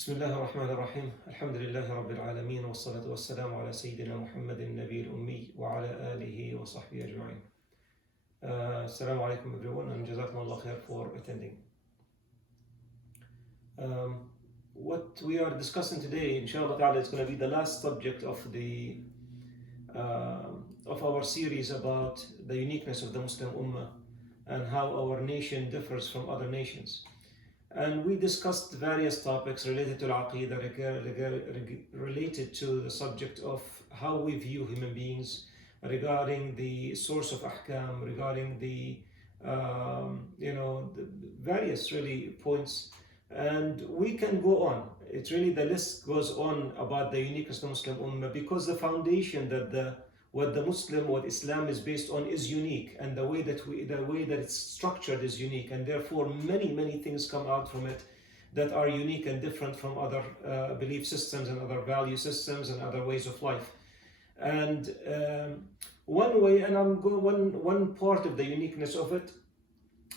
بسم الله الرحمن الرحيم الحمد لله رب العالمين والصلاة والسلام على سيدنا محمد النبي الأمي وعلى آله وصحبه أجمعين. Assalamu alaikum everyone and jazakumullah khair for attending. What we are discussing today, inshallah ta'ala, is going to be the last subject of our series about the uniqueness of the Muslim Ummah and how our nation differs from other nations. And we discussed various topics related to Al-Aqidah, related to the subject of how we view human beings, regarding the source of Ahkam, regarding the various really points. And we can go on. It's really, the list goes on about the uniqueness of the Muslim Ummah, because the foundation that what Islam is based on is unique, and the way that it's structured is unique, and therefore many things come out from it that are unique and different from other belief systems and other value systems and other ways of life. And one part of the uniqueness of it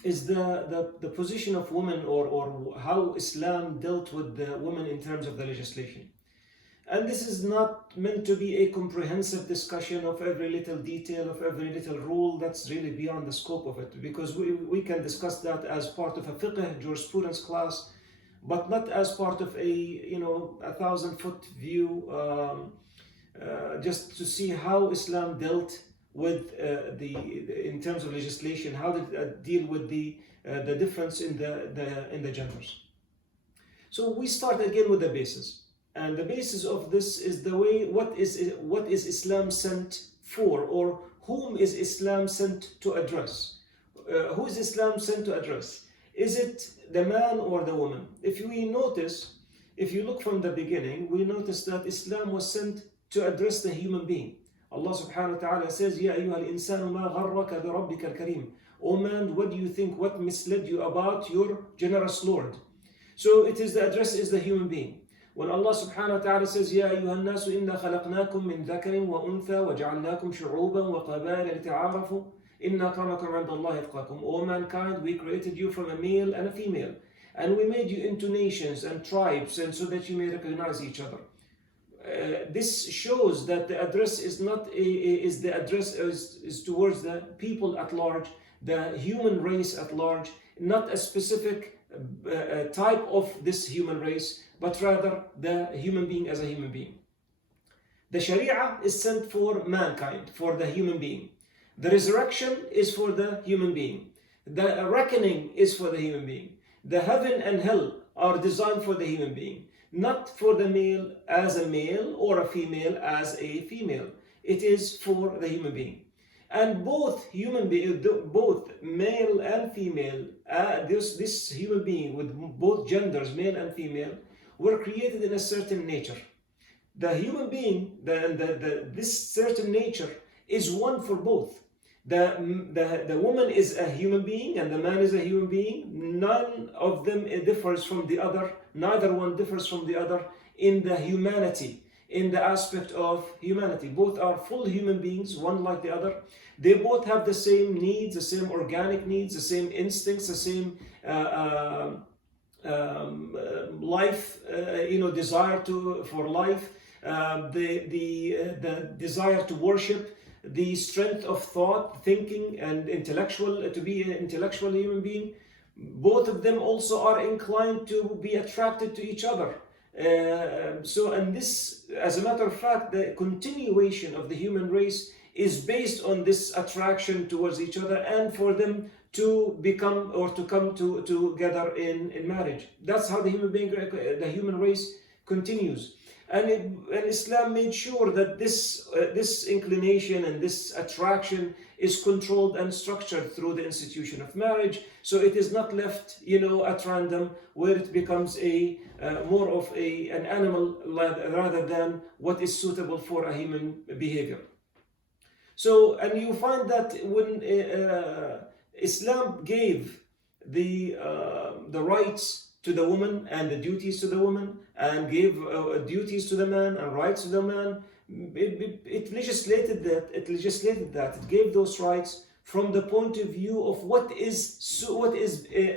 is the position of women, or how Islam dealt with the women in terms of the legislation. And this is not meant to be a comprehensive discussion of every little detail, of every little rule. That's really beyond the scope of it, because we can discuss that as part of a fiqh jurisprudence class, but not as part of a 1,000-foot view, just to see how Islam dealt with in terms of legislation, how did it deal with the difference in the genders. So we start again with the basis. And the basis of this is the way, what is Islam sent for, or whom is Islam sent to address? Who is Islam sent to address? Is it the man or the woman? If you look from the beginning, we notice that Islam was sent to address the human being. Allah subhanahu wa ta'ala says, Ya ayyuhal insanu ma gharraka bi rabbika al-kareem. O man, what do you think, what misled you about your generous Lord? So the address is the human being. When Allah subhanahu wa ta'ala says, Ya ayyuhan nasu inna khalaqnakum min dhakarin wa untha wa ja'alnakum shu'uban wa qabaila lita'arafu inna akramakum 'inda Allahi atqakum. O mankind, we created you from a male and a female, and we made you into nations and tribes, and so that you may recognize each other. This shows that the address is towards the people at large, the human race at large, not a specific type of this human race, but rather the human being as a human being. The Sharia is sent for mankind, for the human being. The resurrection is for the human being. The reckoning is for the human being. The heaven and hell are designed for the human being, not for the male as a male or a female as a female. It is for the human being. And both male and female, this human being with both genders, male and female, were created in a certain nature. The human being, this certain nature is one for both. The woman is a human being and the man is a human being. None of them differs from the other. Neither one differs from the other in the humanity, in the aspect of humanity. Both are full human beings, one like the other. They both have the same needs, the same organic needs, the same instincts, the same life, desire for life, the desire to worship, the strength of thought, thinking, and to be an intellectual human being. Both of them also are inclined to be attracted to each other. And this, as a matter of fact, the continuation of the human race is based on this attraction towards each other, and for them to become or to come together in marriage. That's how the human race continues. And Islam made sure that this inclination and this attraction is controlled and structured through the institution of marriage. So it is not left, at random, where it becomes more of an animal rather than what is suitable for a human behavior. So, and you find that when Islam gave the rights to the woman and the duties to the woman, and gave duties to the man and rights to the man, it legislated that. It gave those rights from the point of view of what is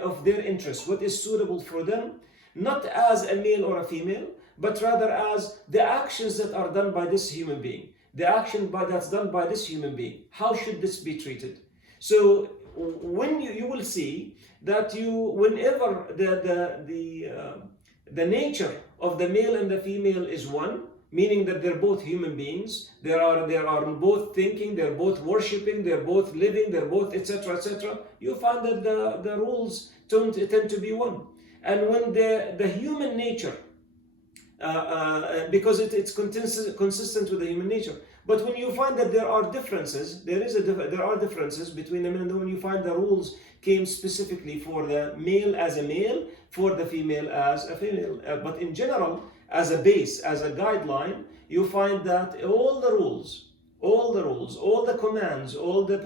of their interest, what is suitable for them, not as a male or a female, but rather as the actions that are done by this human being. The action that's done by this human being. How should this be treated? So when you will see that whenever the nature of the male and the female is one, meaning that they're both human beings, they are both thinking, they're both worshipping, they're both living, they're both etc. etc. You find that the rules tend to be one. And when the human nature, because it's consistent with the human nature. But when you find that there are differences, there are differences between the men and the women. You find the rules came specifically for the male as a male, for the female as a female. But in general, as a base, as a guideline, you find that all the rules, all the commands, all the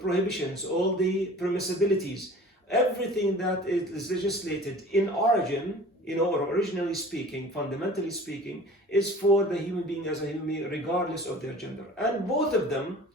prohibitions, all the permissibilities, everything that is legislated in origin, or originally speaking, fundamentally speaking, is for the human being as a human being, regardless of their gender. And both of them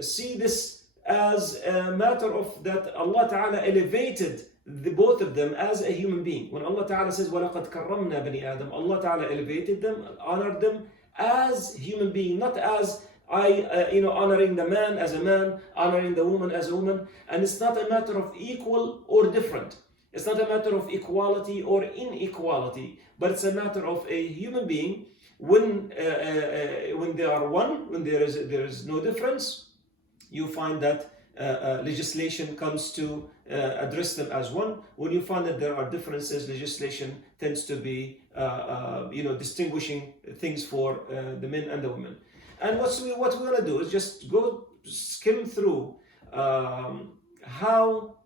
see this as a matter of that Allah Ta'ala elevated both of them as a human being. When Allah Ta'ala says, وَلَقَدْ كَرَّمْنَا بَنِي آدَمَ, Allah Ta'ala elevated them, honored them as human being, not as honoring the man as a man, honoring the woman as a woman. And it's not a matter of equal or different. It's not a matter of equality or inequality, but it's a matter of a human being when they are one, when there is no difference. You find that legislation comes to address them as one. When you find that there are differences, legislation tends to be distinguishing things for the men and the women. And what we're going to do is just go skim through how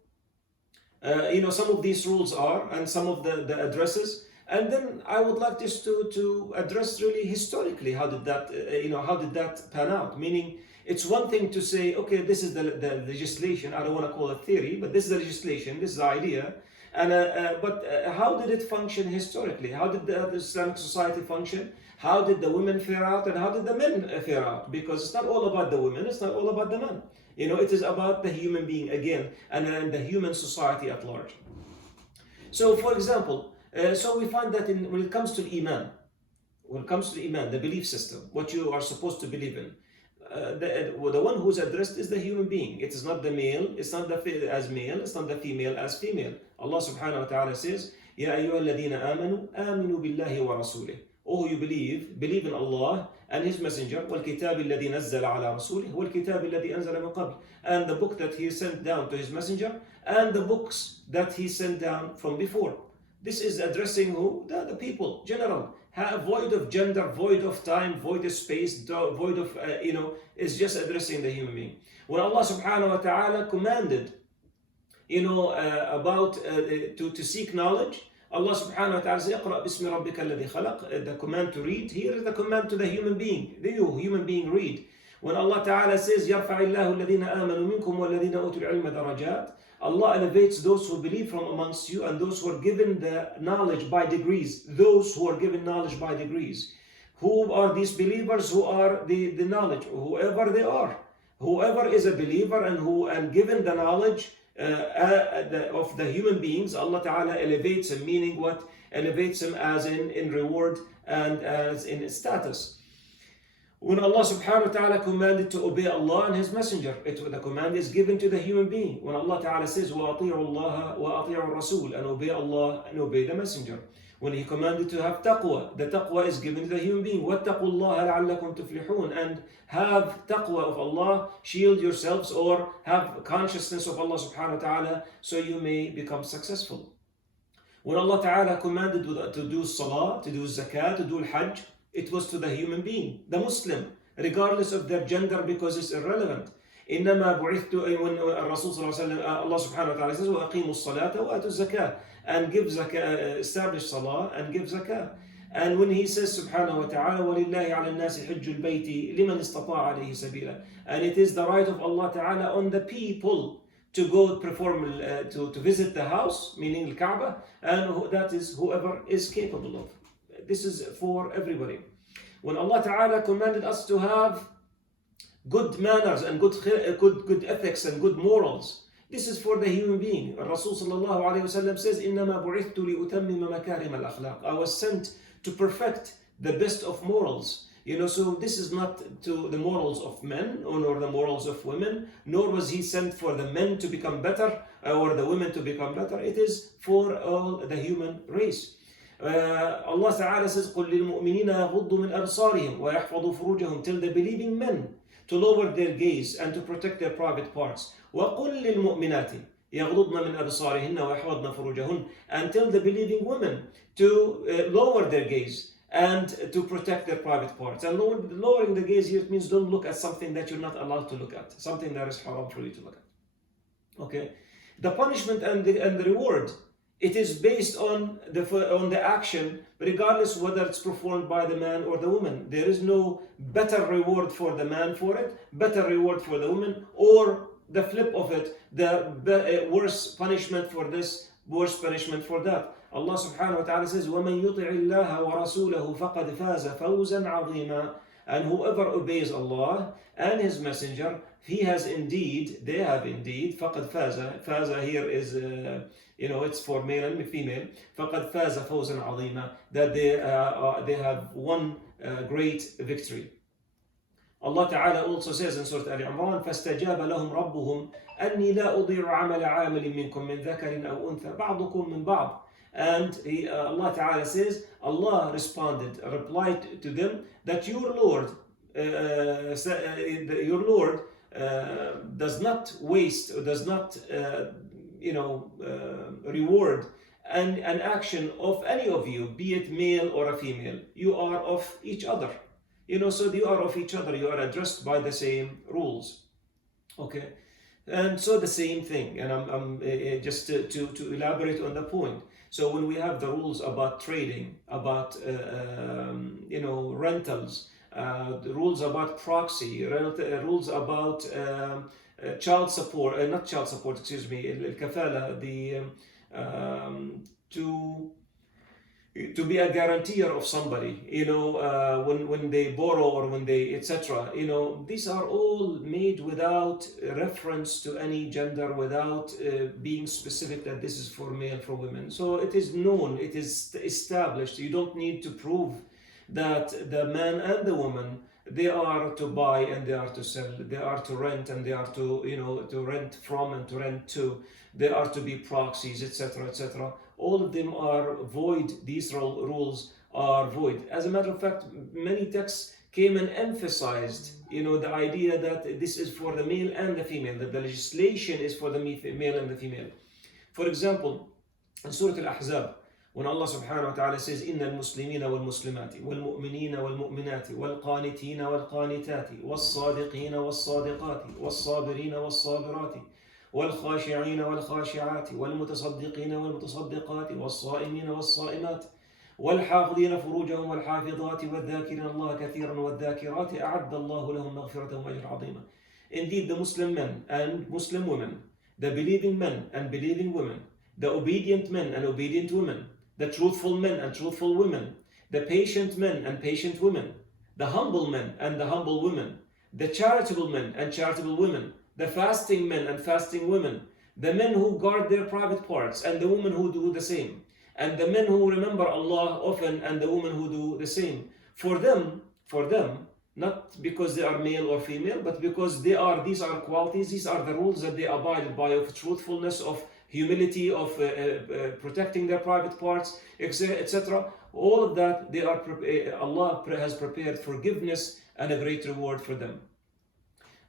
some of these rules are and some of the addresses, and then I would like just to address really historically how did that pan out. Meaning, it's one thing to say, okay, this is the legislation. I don't want to call it theory, but this is the legislation, this is the idea. And but how did it function historically? How did the Islamic society function? How did the women fare out, and how did the men fare out? Because it's not all about the women, it's not all about the men. It is about the human being again, and the human society at large. So, for example, we find that when it comes to Iman, the belief system, what you are supposed to believe in, the one who's addressed is the human being. It is not the male, it's not the as male, it's not the female as female. Allah subhanahu wa ta'ala says, Ya ayyuha alladhina aminu billahi wa rasulih. Oh, you believe in Allah and His Messenger, وَالْكِتَابِ الَّذِي نَزَّلَ عَلَى رَسُولِهِ وَالْكِتَابِ الَّذِي أَنزَلَ مِنْ قَبْلِ, and the book that He sent down to His Messenger, and the books that He sent down from before. This is addressing who? The people, general. Void of gender, void of time, void of space, void of, is just addressing the human being. When Allah subhanahu wa ta'ala commanded, about to seek knowledge, Allah subhanahu wa ta'ala says, اقرأ باسم ربك الذي خلق. The command to read, here is the command to the human being. You, human being, read. When Allah ta'ala says, يرفع الله الذين آمنوا منكم والذين أوتوا العلم درجات, Allah elevates those who believe from amongst you and those who are given the knowledge by degrees. Those who are given knowledge by degrees. Who are these believers? Who are the knowledge? Whoever they are. Whoever is a believer and given the knowledge of the human beings, Allah Ta'ala elevates him, meaning what? Elevates him as in reward and as in status. When Allah subhanahu wa ta'ala commanded to obey Allah and His Messenger, the command is given to the human being. When Allah Ta'ala says, وَأَطِيعُوا اللَّهَ وَأَطِيعُوا الرَّسُولَ, and obey Allah and obey the Messenger. When He commanded to have taqwa, the taqwa is given to the human being. وَاتَّقُوا اللَّهَ لَعَلَّكُمْ تُفْلِحُونَ, and have taqwa of Allah, shield yourselves, or have consciousness of Allah subhanahu wa ta'ala, so you may become successful. When Allah Ta'ala commanded to do salah, to do zakah, to do al-hajj, it was to the human being, the Muslim, regardless of their gender, because it's irrelevant. إنما بعثت, when Rasul Allah subhanahu wa ta'ala says, وَأَقِيمُوا الصَّلَاةَ وَآتُوا الزَّكَاةَ, and give zakah, establish salah and give zakah. And when He says subhanahu wa ta'ala, وَلِلَّهِ عَلَى النَّاسِ حِجُّ الْبَيْتِ لِمَنِ اسْتَطَاعَ عَلَيْهِ سَبِيلًا, and it is the right of Allah Ta'ala on the people to go perform, to visit the house, meaning Al-Kaaba, and that is whoever is capable of. This is for everybody. When Allah Ta'ala commanded us to have good manners and good ethics and good morals, This is for the human being. Rasul sallallahu alayhi wasallam says, إِنَّمَا بُعِثْتُ لِأُتَمِّمَ مَكَارِمَ الْأَخْلَاقِ. I was sent to perfect the best of morals. So this is not to the morals of men or the morals of women, nor was he sent for the men to become better or the women to become better. It is for all the human race. Allah Ta'ala says, قُلْ لِلْمُؤْمِنِينَ يَغُضُّوا مِنْ أَبْصَارِهِمْ وَيَحْفَظُوا فُرُوجَهُم. Tell the believing men to lower their gaze and to protect their private parts. وَقُلْ لِلْمُؤْمِنَاتِ يَغْضُضْنَ مِنْ أَبْصَارِهِنَّ وَيَحْفَظْنَ فُرُوجَهُنَّ. And tell the believing women to lower their gaze and to protect their private parts. And lowering the gaze here means don't look at something that you're not allowed to look at, something that is haram for you to look at. Okay? The punishment and the reward, it is based on the action, regardless whether it's performed by the man or the woman. There is no better reward for the man for it, better reward for the woman, or the flip of it, the worse punishment for this, worse punishment for that. Allah subhanahu wa ta'ala says, وَمَنْ يُطِعِ اللَّهَ وَرَسُولَهُ فَقَدْ فَازَ فَوْزًا عَظِيمًا. And whoever obeys Allah and His Messenger, they have indeed, فَقَدْ فَازَ. فَازَ here is, it's for male and female. فَقَدْ فَازَ فَوْزًا عَظِيمًا. That they have won great victory. Allah Ta'ala also says in Surah Al-Imran, فَاسْتَجَابَ لَهُمْ رَبُّهُم أَنِّي لَا أُضِيعُ عَمَلَ عَامِلٍ مِّنكُم مِّن ذَكَرٍ أَوْ أُنثَىٰ بَعْضُكُم مِّن بَعْضٍ. And Allah Ta'ala says, Allah replied to them that your Lord does not waste, or does not reward an action of any of you, be it male or a female. You are of each other. So you are of each other. You are addressed by the same rules. Okay, and so the same thing. And I'm just to elaborate on the point. So when we have the rules about trading, about rentals, the rules about proxy, rules about child support, not child support, excuse me, الكفالة, to be a guarantor of somebody, when they borrow or when they, etc. These are all made without reference to any gender, without being specific that this is for male, for women. So it is known, it is established. You don't need to prove that the man and the woman, they are to buy and they are to sell, they are to rent and they are to, to rent from and to rent to, they are to be proxies, etc., etc. All of them are void. These rules are void. As a matter of fact, many texts came and emphasized, the idea that this is for the male and the female, that the legislation is for the male and the female. For example, in Surah Al-Ahzab, when Allah subhanahu wa ta'ala says, إِنَّ الْمُسْلِمِينَ وَالْمُسْلِمَاتِ وَالْمُؤْمِنِينَ وَالْمُؤْمِنَاتِ وَالْقَانِتِينَ وَالْقَانِتَاتِ وَالصَّادِقِينَ وَالصَّادِقَاتِ وَالصَّابِرِينَ وَالصَّابِرَاتِ والخاشعين والخاشعات والمتصدقين والمتصدقات والصائمين والصائمات والحافظين فروجهم والحافظات والذاكرين الله كثيرا والذاكرات أعد الله لهم مغفرة وأجر عظيما. Indeed, the Muslim men and Muslim women, the believing men and believing women, the obedient men and obedient women, the truthful men and truthful women, the patient men and patient women, the humble men and the humble women, the charitable men and charitable women, the fasting men and fasting women, the men who guard their private parts and the women who do the same, and the men who remember Allah often and the women who do the same. For them, not because they are male or female, but because these are qualities, these are the rules that they abided by, of truthfulness, of humility, of protecting their private parts, etc. All of that, Allah has prepared forgiveness and a great reward for them.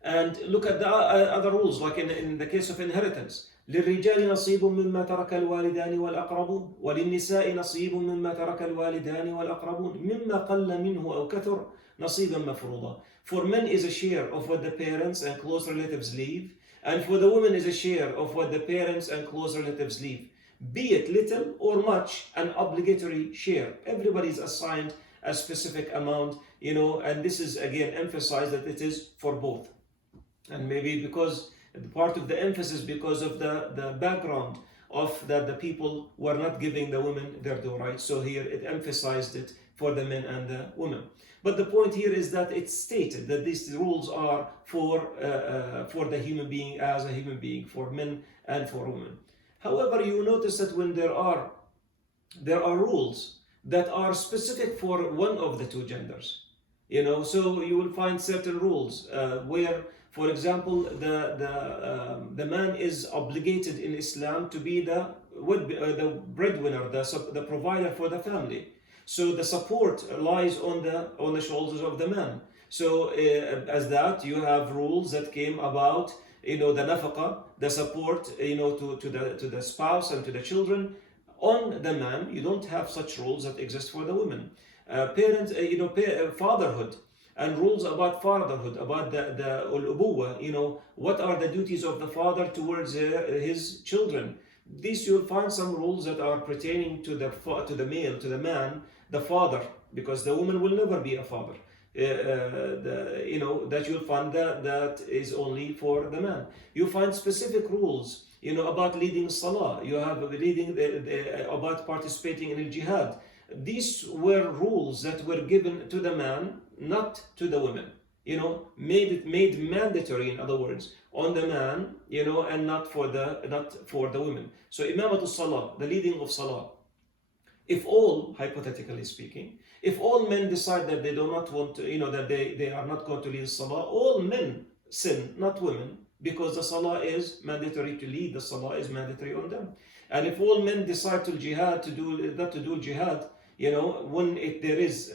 And look at the other rules, like in the case of inheritance. للرجال نصيب مما ترك الوالدان والأقربون وللنساء نصيب مما ترك الوالدان والأقربون مما قل منه أو كثر نصيبا مفروضا. For men is a share of what the parents and close relatives leave, and for the women is a share of what the parents and close relatives leave. Be it little or much, an obligatory share. Everybody is assigned a specific amount, and this is again emphasized that it is for both. And maybe because part of the emphasis, because of the background of that the people were not giving the women their due rights. So here it emphasized it for the men and the women. But the point here is that it's stated that these rules are for the human being as a human being, for men and for women. However, you notice that when there are rules that are specific for one of the two genders, so you will find certain rules where, for example, the man is obligated in Islam to be the breadwinner, the provider for the family. So the support lies on the shoulders of the man. So as that, you have rules that came about, the nafaqa, the support, to the spouse and to the children on the man. You don't have such rules that exist for the women. Fatherhood and rules about fatherhood, about the al-ubuwa, what are the duties of the father towards his children. These you'll find some rules that are pertaining to the male, to the man, the father, because the woman will never be a father. That you'll find that is only for the man. You find specific rules, about leading salah. You have leading about participating in al-jihad. These were rules that were given to the man, not to the women. Made mandatory, in other words, on the man, and not for the women. So imamatul salah, the leading of salah. If all, hypothetically speaking, if all men decide that they do not want to, that they are not going to lead salah, all men sin, not women, because the salah is mandatory to lead, the salah is mandatory on them. And if all men decide to jihad, not to do jihad, when there is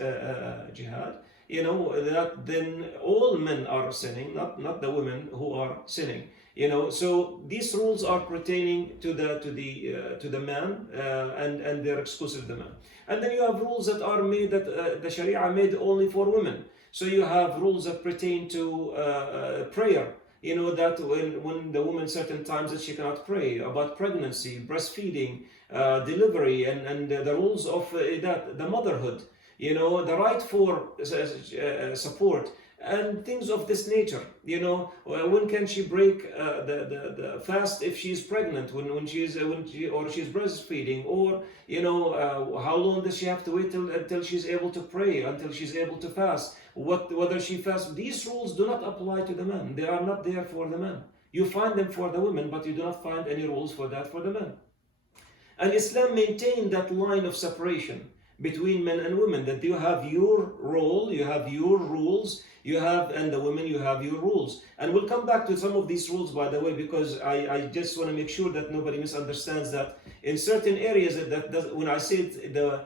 jihad, that then all men are sinning, not the women who are sinning. So these rules are pertaining to the man, and they're exclusive to the man. And then you have rules that are made, that the Sharia made only for women. So you have rules that pertain to prayer. That when the woman certain times that she cannot pray, about pregnancy, breastfeeding, delivery, and the rules of the motherhood. The right for support and things of this nature. When can she break the fast if she's pregnant, or she's breastfeeding, or how long does she have to wait until she's able to pray, until she's able to fast, whether she fasts. These rules do not apply to the men. They are not there for the men. You find them for the women, but you do not find any rules for that for the men. And Islam maintained that line of separation between men and women, that you have your role, you have your rules, and the women, you have your rules. And we'll come back to some of these rules, by the way, because I just want to make sure that nobody misunderstands that in certain areas when I say the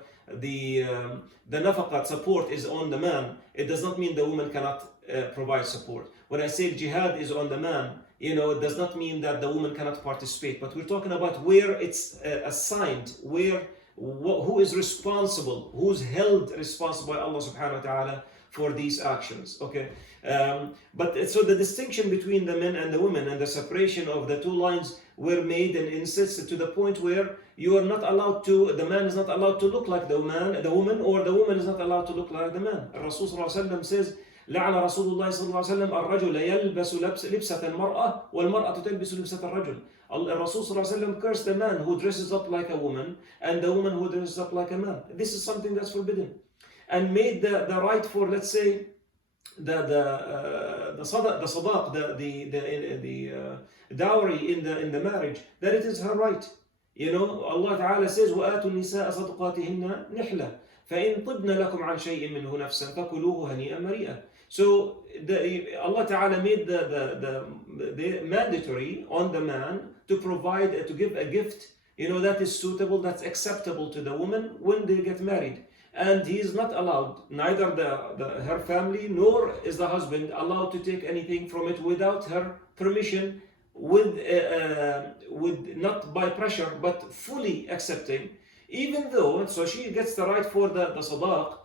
nafaqat, support, is on the man, it does not mean the woman cannot provide support. When I say jihad is on the man, it does not mean that the woman cannot participate. But we're talking about where it's assigned, who is responsible, who's held responsible by Allah subhanahu wa ta'ala for these actions. Okay, but so the distinction between the men and the women and the separation of the two lines were made and insisted to the point where you are not allowed to, the man is not allowed to look like the woman, or the woman is not allowed to look like the man. Rasul sallallahu alaihi wasallam says, لعن رسول الله صلى الله عليه وسلم الرجل يلبس لبسة المرأة والمرأة تلبس لبسة الرجل. Rasul sallallahu alaihi wasallam cursed the man who dresses up like a woman and the woman who dresses up like a man. This is something that's forbidden, and made the right for, let's say, the sadaq, the dowry in the marriage, that it is her right. Allah Ta'ala says, وَآتُوا النِّسَاءَ صَدُقَاتِهِنَّ نِحْلَةً فَإِن طِبْنَ لَكُمْ عَنْ شَيْءٍ مِّنْهُ نَفْسًا فَكُلُوهُ هَنِيئًا مَرِيئًا. So Allah Ta'ala made the mandatory on the man to provide, to give a gift, that is suitable, that's acceptable to the woman when they get married. And he is not allowed, neither her family nor is the husband allowed to take anything from it without her permission, with not by pressure, but fully accepting. Even though, so she gets the right for the sadaq,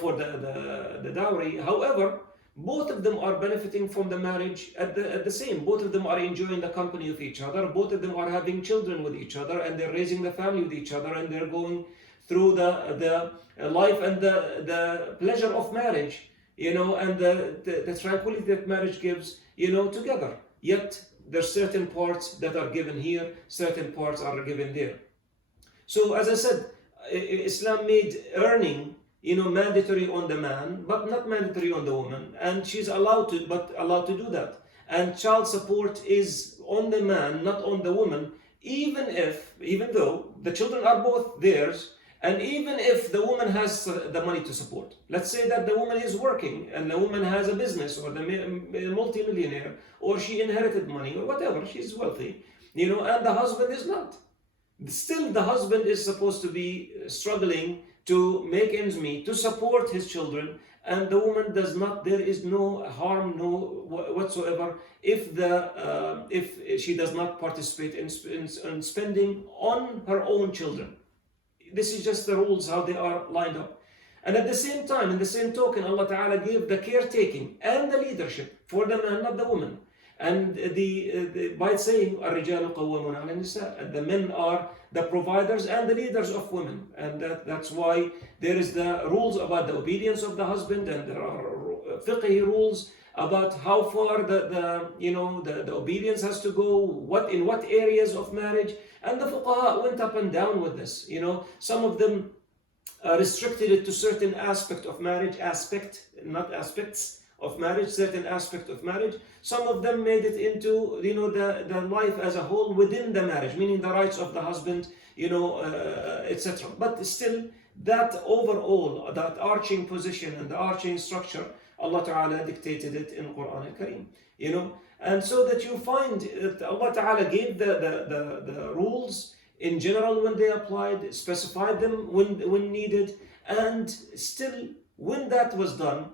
for the dowry. However, both of them are benefiting from the marriage at the same. Both of them are enjoying the company of each other. Both of them are having children with each other, and they're raising the family with each other, and they're going through the life and the pleasure of marriage, and the tranquility that marriage gives, together. Yet there's certain parts that are given here, certain parts are given there. So as I said, Islam made earning, mandatory on the man, but not mandatory on the woman, and she's allowed to do that. And child support is on the man, not on the woman, even though the children are both theirs, and even if the woman has the money to support. Let's say that the woman is working and the woman has a business, or the multi-millionaire, or she inherited money, or whatever, she's wealthy, and the husband is not. Still, the husband is supposed to be struggling to make ends meet, to support his children, and the woman does not. There is no harm, no whatsoever, if she does not participate in spending on her own children. This is just the rules, how they are lined up. And at the same time, in the same token, Allah Ta'ala gave the caretaking and the leadership for the man, not the woman. And by saying, الرجال قوامون على النساء, and the men are the providers and the leaders of women. And that's why there is the rules about the obedience of the husband, and there are fiqhi rules about how far the obedience has to go, in what areas of marriage. And the fuqaha went up and down with this. Some of them restricted it to certain aspects of marriage, certain aspect of marriage. Some of them made it into the life as a whole within the marriage, meaning the rights of the husband, etc. But still, that overall, that arching position and the arching structure, Allah Ta'ala dictated it in Quran al-Karim, and so that you find that Allah Ta'ala gave the rules in general when they applied, specified them when needed, and still when that was done,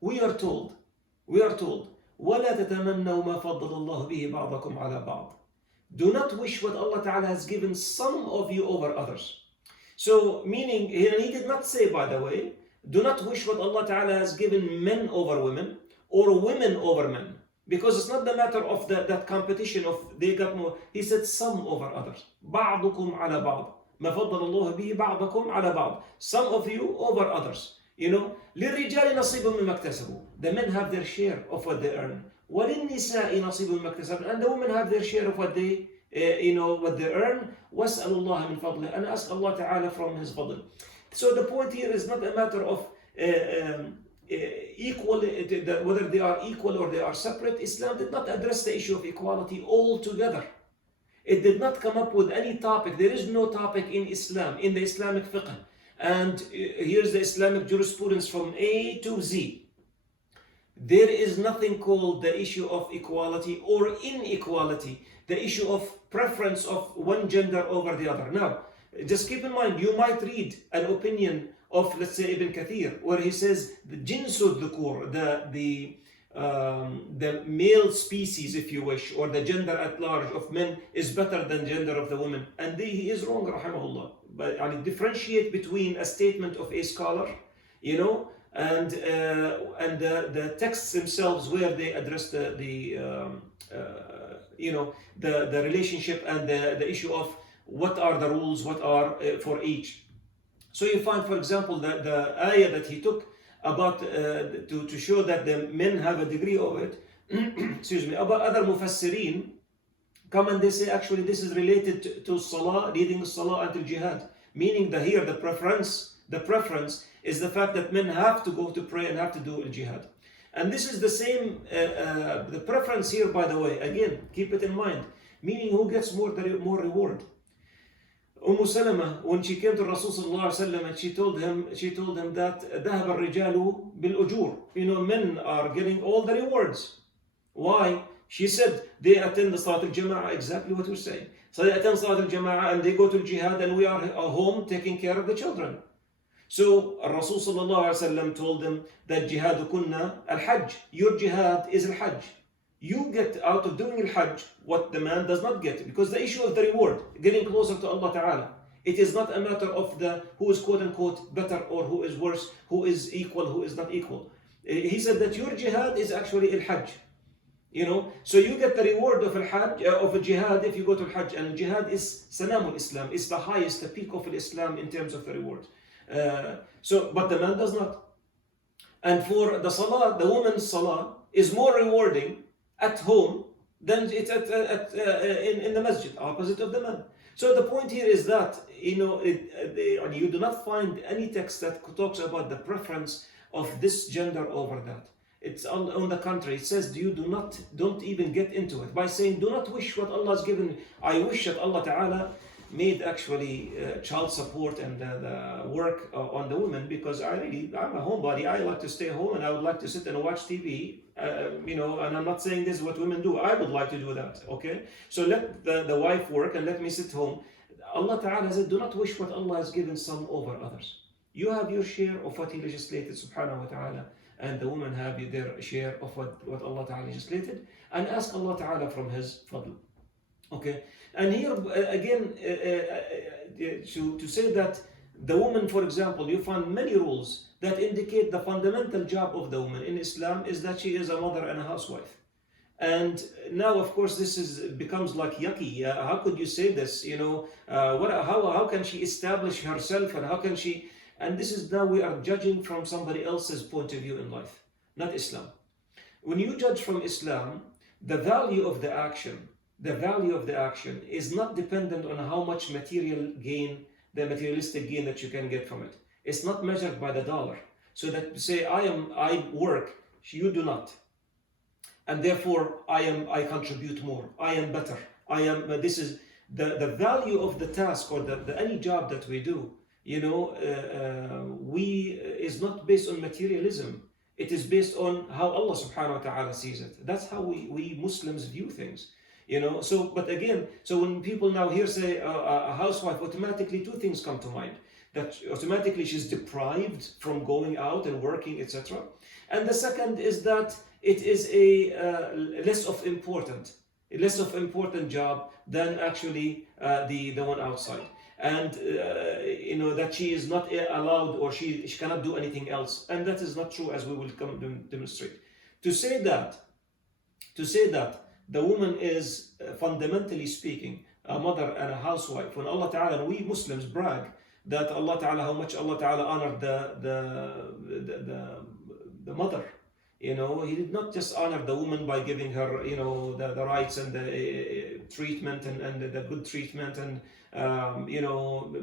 we are told, وَلَا تَتَمَنَّوْا مَا فَضَّلَ اللَّهُ بِهِ بَعْضَكُمْ عَلَى بَعْضٍ. Do not wish what Allah Ta'ala has given some of you over others. So, meaning, he did not say, by the way, do not wish what Allah Ta'ala has given men over women, or women over men. Because it's not the matter of that competition of they got more. He said some over others. بَعْضُكُمْ عَلَى بَعْضٍ مَا فَضَّلَ اللَّهُ بِهِ بَعْضَكُمْ عَلى بَعْضٍ. Some of you over others. لِلرِّجَالِ نَصِيبٌ مِّمَّا اكْتَسَبُوا. The men have their share of what they earn. وَلِلنِّسَاءِ نَصِيبٌ مِّمَّا اكْتَسَبْنَ. And the women have their share of what they earn. وَاسْأَلُوا اللَّهَ مِنْ فَضْلِهِ. And ask Allah Ta'ala from His fadl. So the point here is not a matter of equal, whether they are equal or they are separate. Islam did not address the issue of equality altogether. It did not come up with any topic. There is no topic in Islam, in the Islamic fiqh. And here's the Islamic jurisprudence from A to Z. There is nothing called the issue of equality or inequality, the issue of preference of one gender over the other. Now, just keep in mind, you might read an opinion of, let's say, Ibn Kathir, where he says the jinsu dhukur, the male species, if you wish, or the gender at large of men is better than gender of the women. And he is wrong, rahimahullah. But I differentiate between a statement of a scholar, and the texts themselves where they address the relationship and the issue of what are the rules, what are for each. So you find, for example, the ayah that he took about to show that the men have a degree of it. Excuse me. About other mufassirin come and they say actually this is related to salah, leading salah until jihad, meaning that here the preference is the fact that men have to go to pray and have to do jihad. And this is the same, the preference here, by the way, again, keep it in mind, meaning who gets more reward. Salama, when she came to Rasul sallallahu alaihi wasallam, and she told him that ذهب الرجال بالأجور. Men are getting all the rewards. Why? She said they attend the Salat al-Jama'ah, exactly what we're saying. So they attend Salat al-Jama'ah and they go to jihad, and we are at home taking care of the children. So Rasul sallallahu alaihi wasallam told them that jihadukunna al-Hajj. Your jihad is al-Hajj. You get out of doing al-Hajj what the man does not get, because the issue of the reward, getting closer to Allah Ta'ala, it is not a matter of who is quote unquote better or who is worse, who is equal, who is not equal. He said that your jihad is actually al-Hajj. So you get the reward of al-Hajj, of a jihad if you go to al-Hajj, and jihad is sanamul Islam, it's the highest, the peak of Islam in terms of the reward. But the man does not. And for the salah, the woman's salah is more rewarding at home then it's in the masjid, opposite of the man. So the point here is that, you do not find any text that talks about the preference of this gender over that. It's on the contrary. It says you don't even get into it by saying, do not wish what Allah has given. I wish that Allah Ta'ala made actually child support and the work on the women, because I'm a homebody. I like to stay home and I would like to sit and watch TV, and I'm not saying this is what women do. I would like to do that, okay? So let the wife work and let me sit home. Allah Ta'ala said, do not wish what Allah has given some over others. You have your share of what He legislated, subhanahu wa ta'ala, and the women have their share of what Allah Ta'ala legislated, and ask Allah Ta'ala from His fadl. Okay, and here again, to say that the woman, for example, you find many rules that indicate the fundamental job of the woman in Islam is that she is a mother and a housewife. And now, of course, becomes like yucky. How could you say this? How can she establish herself, and how can she? And this is now we are judging from somebody else's point of view in life, not Islam. When you judge from Islam, the value of the action is not dependent on how much material gain, the materialistic gain that you can get from it. It's not measured by the dollar. So that say I work, you do not, and therefore I contribute more. I am better. This is the value of the task or the any job that we do. Is not based on materialism. It is based on how Allah Subhanahu wa Taala sees it. That's how we Muslims view things. But again, when people now here say a housewife, automatically two things come to mind. That automatically she's deprived from going out and working, etc. And the second is that it is a less of important job than actually the one outside. And that she is not allowed, or she cannot do anything else. And that is not true, as we will come to demonstrate. To say that the woman is, fundamentally speaking, a mother and a housewife, when Allah Ta'ala, and we Muslims brag that Allah Ta'ala, how much Allah Ta'ala honored the mother. He did not just honor the woman by giving her, the rights and the treatment and the good treatment, and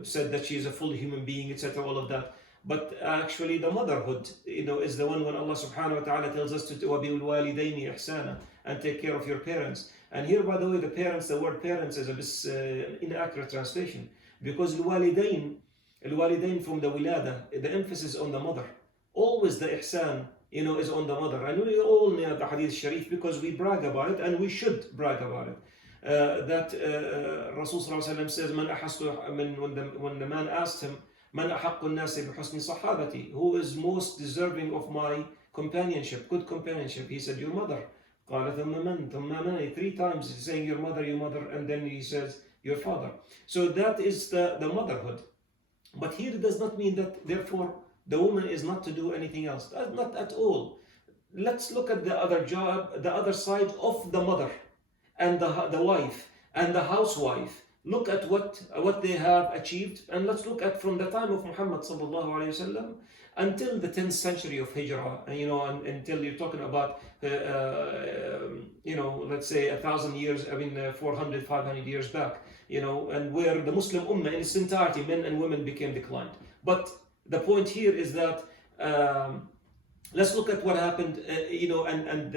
said that she is a full human being, etc., all of that. But actually the motherhood, is the one when Allah Subhanahu wa Ta'ala tells us to وَبِالْوَالِدَيْنِ إِحْسَانًا, and take care of your parents. And here, by the way, the word parents is a bit inaccurate translation, because الوالدين from the wilada, the emphasis on the mother. Always the ihsan, is on the mother. And we all know the hadith sharif because we brag about it, and we should brag about it. That Rasul says, when the man asked him, Man ahaqqu an-nasi bi husni sahabati, who is most deserving of my companionship, good companionship? He said, your mother. قال ثم من, 3 times he's saying your mother, and then he says your father. So that is the motherhood. But here it does not mean that therefore the woman is not to do anything else. Not at all. Let's look at the other job, the other side of the mother and the wife and the housewife. Look at what they have achieved, and let's look at from the time of Muhammad sallallahu alaihi wasallam until the 10th century of Hijrah, and until you're talking about let's say 1,000 years, 400, 500 years back, and where the Muslim Ummah in its entirety, men and women, became declined. But the point here is that let's look at what happened, and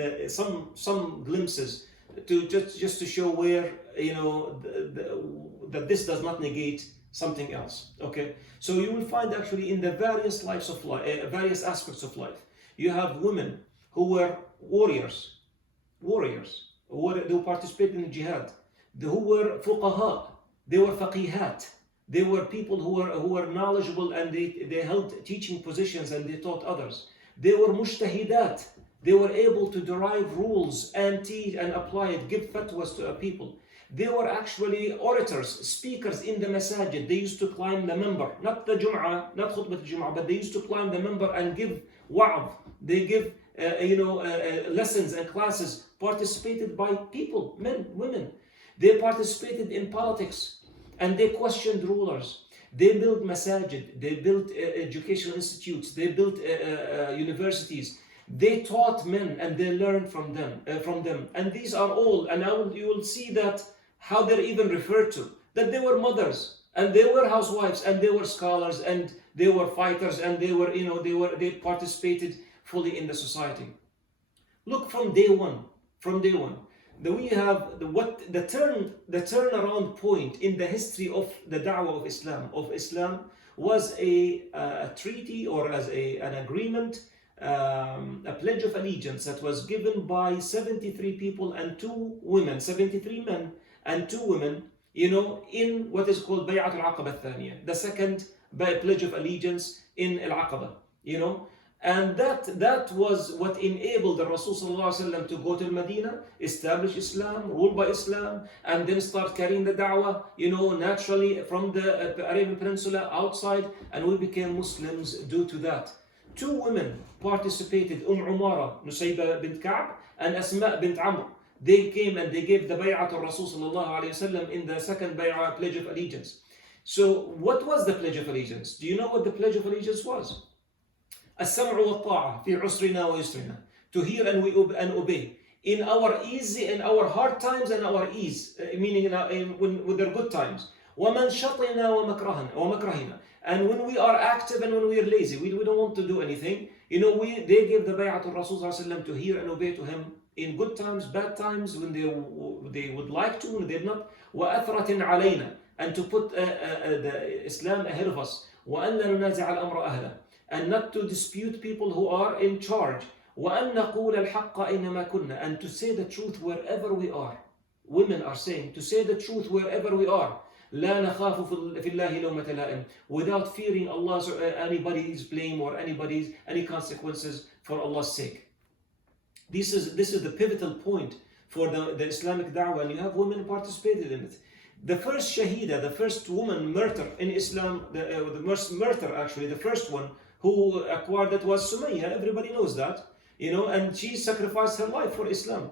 some glimpses to just to show where that this does not negate something else. Okay, so you will find actually in the various lives of life, various aspects of life, you have women who were warriors who participated in jihad, who were fuqaha, they were faqihat, they were people who were knowledgeable, and they held teaching positions and they taught others. They were mujtahidat. They were able to derive rules and teach and apply it, give fatwas to a people. They were actually orators, speakers in the masajid. They used to climb the minbar, not the Jum'ah, not khutbah al-Jum'ah, but they used to climb the minbar and give wa'ad. They give lessons and classes, participated by people, men, women. They participated in politics, and they questioned rulers. They built masajid, they built educational institutes, they built universities. They taught men and they learned from them. And these are all, and you will see that how they're even referred to, that they were mothers and they were housewives and they were scholars and they were fighters and they participated fully in the society. Look, from day one, we have the turnaround point in the history of the da'wah of Islam was a treaty, or as an agreement, a pledge of allegiance that was given by 73 people and 2 women, 73 men and 2 women, in what is called Bay'at al-Aqaba al-Thaniya, the second pledge of allegiance in Al-Aqaba, and that was what enabled the Rasul ﷺ to go to Medina, establish Islam, rule by Islam, and then start carrying the da'wah, naturally from the Arabian Peninsula outside, and we became Muslims due to that. 2 women participated, Umara, Nusayba bint Ka'b, and Asma bint Amr. They came and they gave the bay'ah to Rasul ﷺ in the second bay'ah, pledge of allegiance. So what was the pledge of allegiance? Do you know what the pledge of allegiance was? السمع والطاعة في عسرنا ويسرنا, to hear and obey in our easy and our hard times and our ease, meaning with their good times. ومنشطنا ومكرهنا, and when we are active and when we are lazy, we don't want to do anything. They gave the bay'ah to Rasul ﷺ to hear and obey to him in good times, bad times, when they would like to, when they did not. وأثرة علينا, and to put the Islam ahead of us. وأن لا ننازع الأمر أهله, and not to dispute people who are in charge. وأن نقول الحق أينما كنا, and to say the truth wherever we are. Women are saying to say the truth wherever we are. لا نخاف في الله لومة لائم, without fearing anybody's blame or any consequences, for Allah's sake. This is the pivotal point for the Islamic da'wah, and you have women participated in it. The first shahida, the first woman martyr in Islam, the first martyr actually, the first one who acquired it was Sumayya. Everybody knows that, and she sacrificed her life for Islam.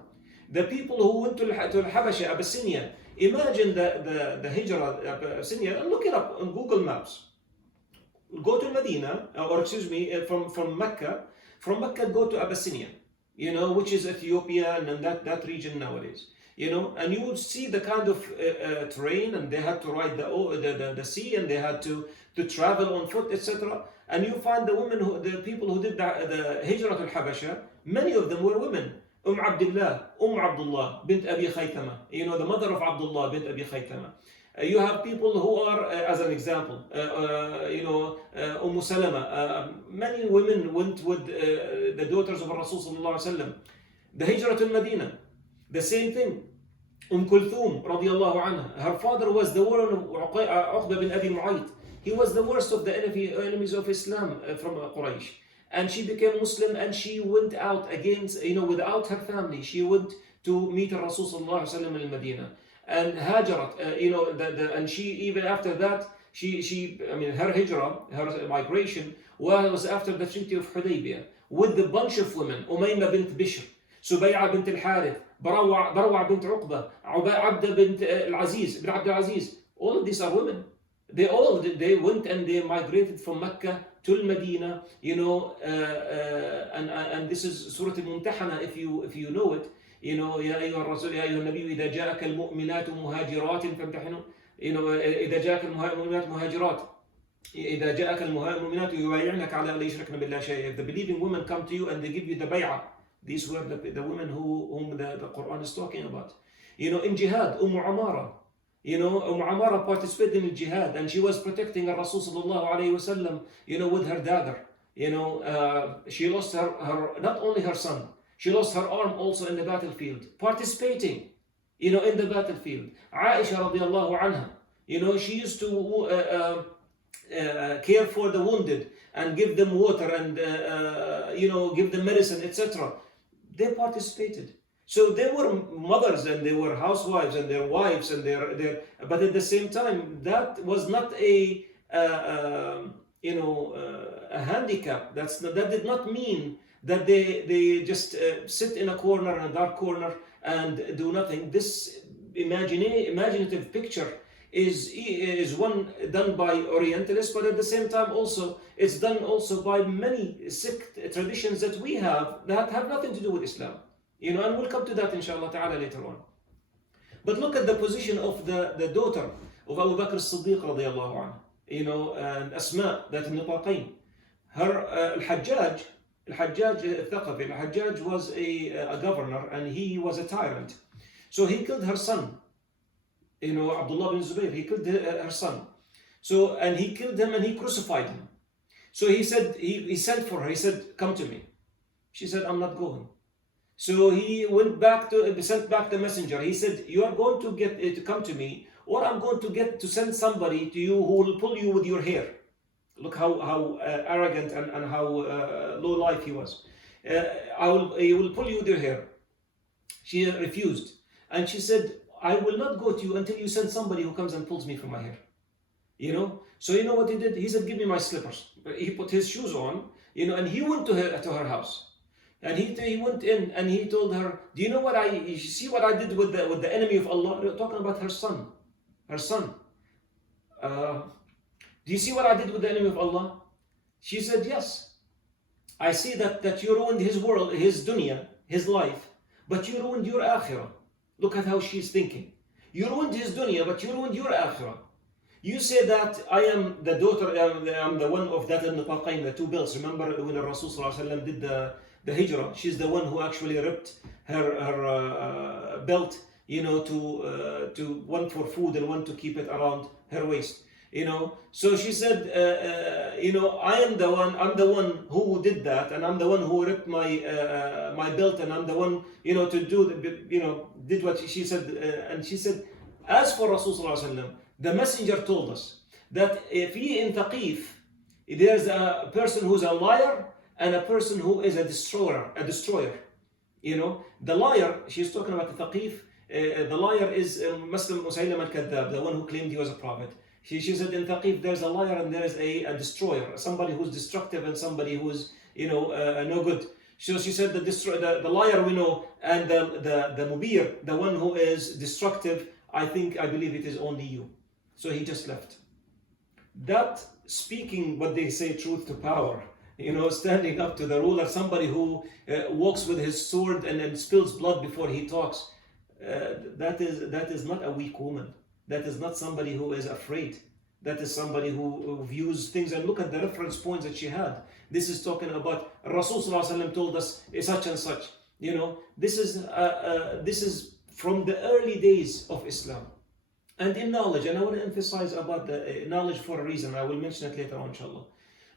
The people who went to Al-Habasha, Abyssinia, imagine the Hijrah, Abyssinia, and look it up on Google Maps. Go to Medina, from Mecca. From Mecca, go to Abyssinia, which is Ethiopia and that region nowadays. And you would see the kind of terrain, and they had to ride the sea, and they had to travel on foot, etc. And you find the people who did the Hijrah to Habasha, many of them were women. Abdullah bint Abi Khaythama, the mother of Abdullah bint Abi Khaythama. You have people who are, as an example, Salama. Many women went with the daughters of Rasul sallallahu alaihi wasallam. The Hijrah to Medina, the same thing. Kulthum radiallahu anha. Her father was the warren of Uqba bin Abi Mu'ayt. He was the worst of the enemies of Islam from Quraysh. And she became Muslim, and she went out against, without her family. She went to meet Rasul sallallahu alaihi wasallam in Medina. And Hajarat, and she, even after that, her hijrah, her migration was after the Treaty of Hudaybiyah, with a bunch of women: Umayma bint Bishr, Subay'a bint al-Harith, Barwa bint Uqba, Abda bint al-Aziz, ibn Abd al-Aziz. All of these are women. They went and they migrated from Mecca to Medina, and this is Surah Al-Mumtahana, if you know it. يا أيها الرسول يا أيها النبي إذا جاءك المؤمنات مهاجرات فامتحنوا إذا جاءك المؤمنات مهاجرات إذا جاءك المؤمنات يبايعنك على أن لا يشركن بالله شيئا. If the believing women come to you and they give you the bay'ah, these were the women whom the Quran is talking about. In jihad, Amara, Amara participated in jihad, and she was protecting Rasul sallallahu alayhi wasallam, with her dagger. She lost her not only her son, she lost her arm also in the battlefield, participating, in the battlefield. Aisha radiallahu anha, she used to care for the wounded and give them water and give them medicine, etc. They participated. So they were mothers and they were housewives and their wives and their but at the same time, that was not a handicap. That did not mean that they just sit in a corner, in a dark corner, and do nothing. This imaginative picture is one done by Orientalists, but at the same time also it's done also by many sect traditions that we have that have nothing to do with Islam. And we'll come to that inshallah ta'ala later on. But look at the position of the daughter of Abu Bakr as-Siddiq radiallahu anhu, and Asma, that Nitaqayn. Her Al-Hajjaj al-Thaqafi, Al-Hajjaj was a governor and he was a tyrant. So he killed her son. Abdullah bin Zubayr, he killed her son. So, and he killed him and he crucified him. So he said, he sent for her, he said, come to me. She said, I'm not going. So he sent back the messenger. He said, you are going to come to me, or I'm going to send somebody to you who will pull you with your hair. Look how arrogant and how low life he was. He will pull you with your hair. She refused. And she said, I will not go to you until you send somebody who comes and pulls me from my hair. So you know what he did? He said, give me my slippers. He put his shoes on, and he went to her house. And he went in and he told her, do you know you see what I did with the enemy of Allah? We're talking about her son. Her son. Do you see what I did with the enemy of Allah? She said, yes. I see that you ruined his world, his dunya, his life, but you ruined your akhirah. Look at how she's thinking. You ruined his dunya, but you ruined your akhirah. You say that I am the daughter, I'm the one of that al-Nitaqayn, the two belts. Remember when the Rasul did the hijrah, she's the one who actually ripped her belt, to one for food and one to keep it around her waist. So she said, I'm the one who did that, and I'm the one who ripped my belt, and I'm the one, to do, did what she said. And she said, as for Rasulullah, the messenger told us that if in Thaqif, there's a person who's a liar and a person who is a destroyer. The liar, she's talking about the Thaqif, the liar is Muslim Musaylim al-Kadhab, the one who claimed he was a prophet. She said in Thaqif there's a liar and there's a destroyer, somebody who's destructive and somebody who's no good. So she said the liar we know, and the mubir, the one who is destructive, I believe it is only you. So he just left. That speaking what they say, truth to power, standing up to the ruler, somebody who walks with his sword and spills blood before he talks, that is not a weak woman. That is not somebody who is afraid. That is somebody who views things. And look at the reference points that she had. This is talking about Rasul told us such and such. This is from the early days of Islam. And in knowledge, and I want to emphasize about the knowledge for a reason. I will mention it later on, inshallah.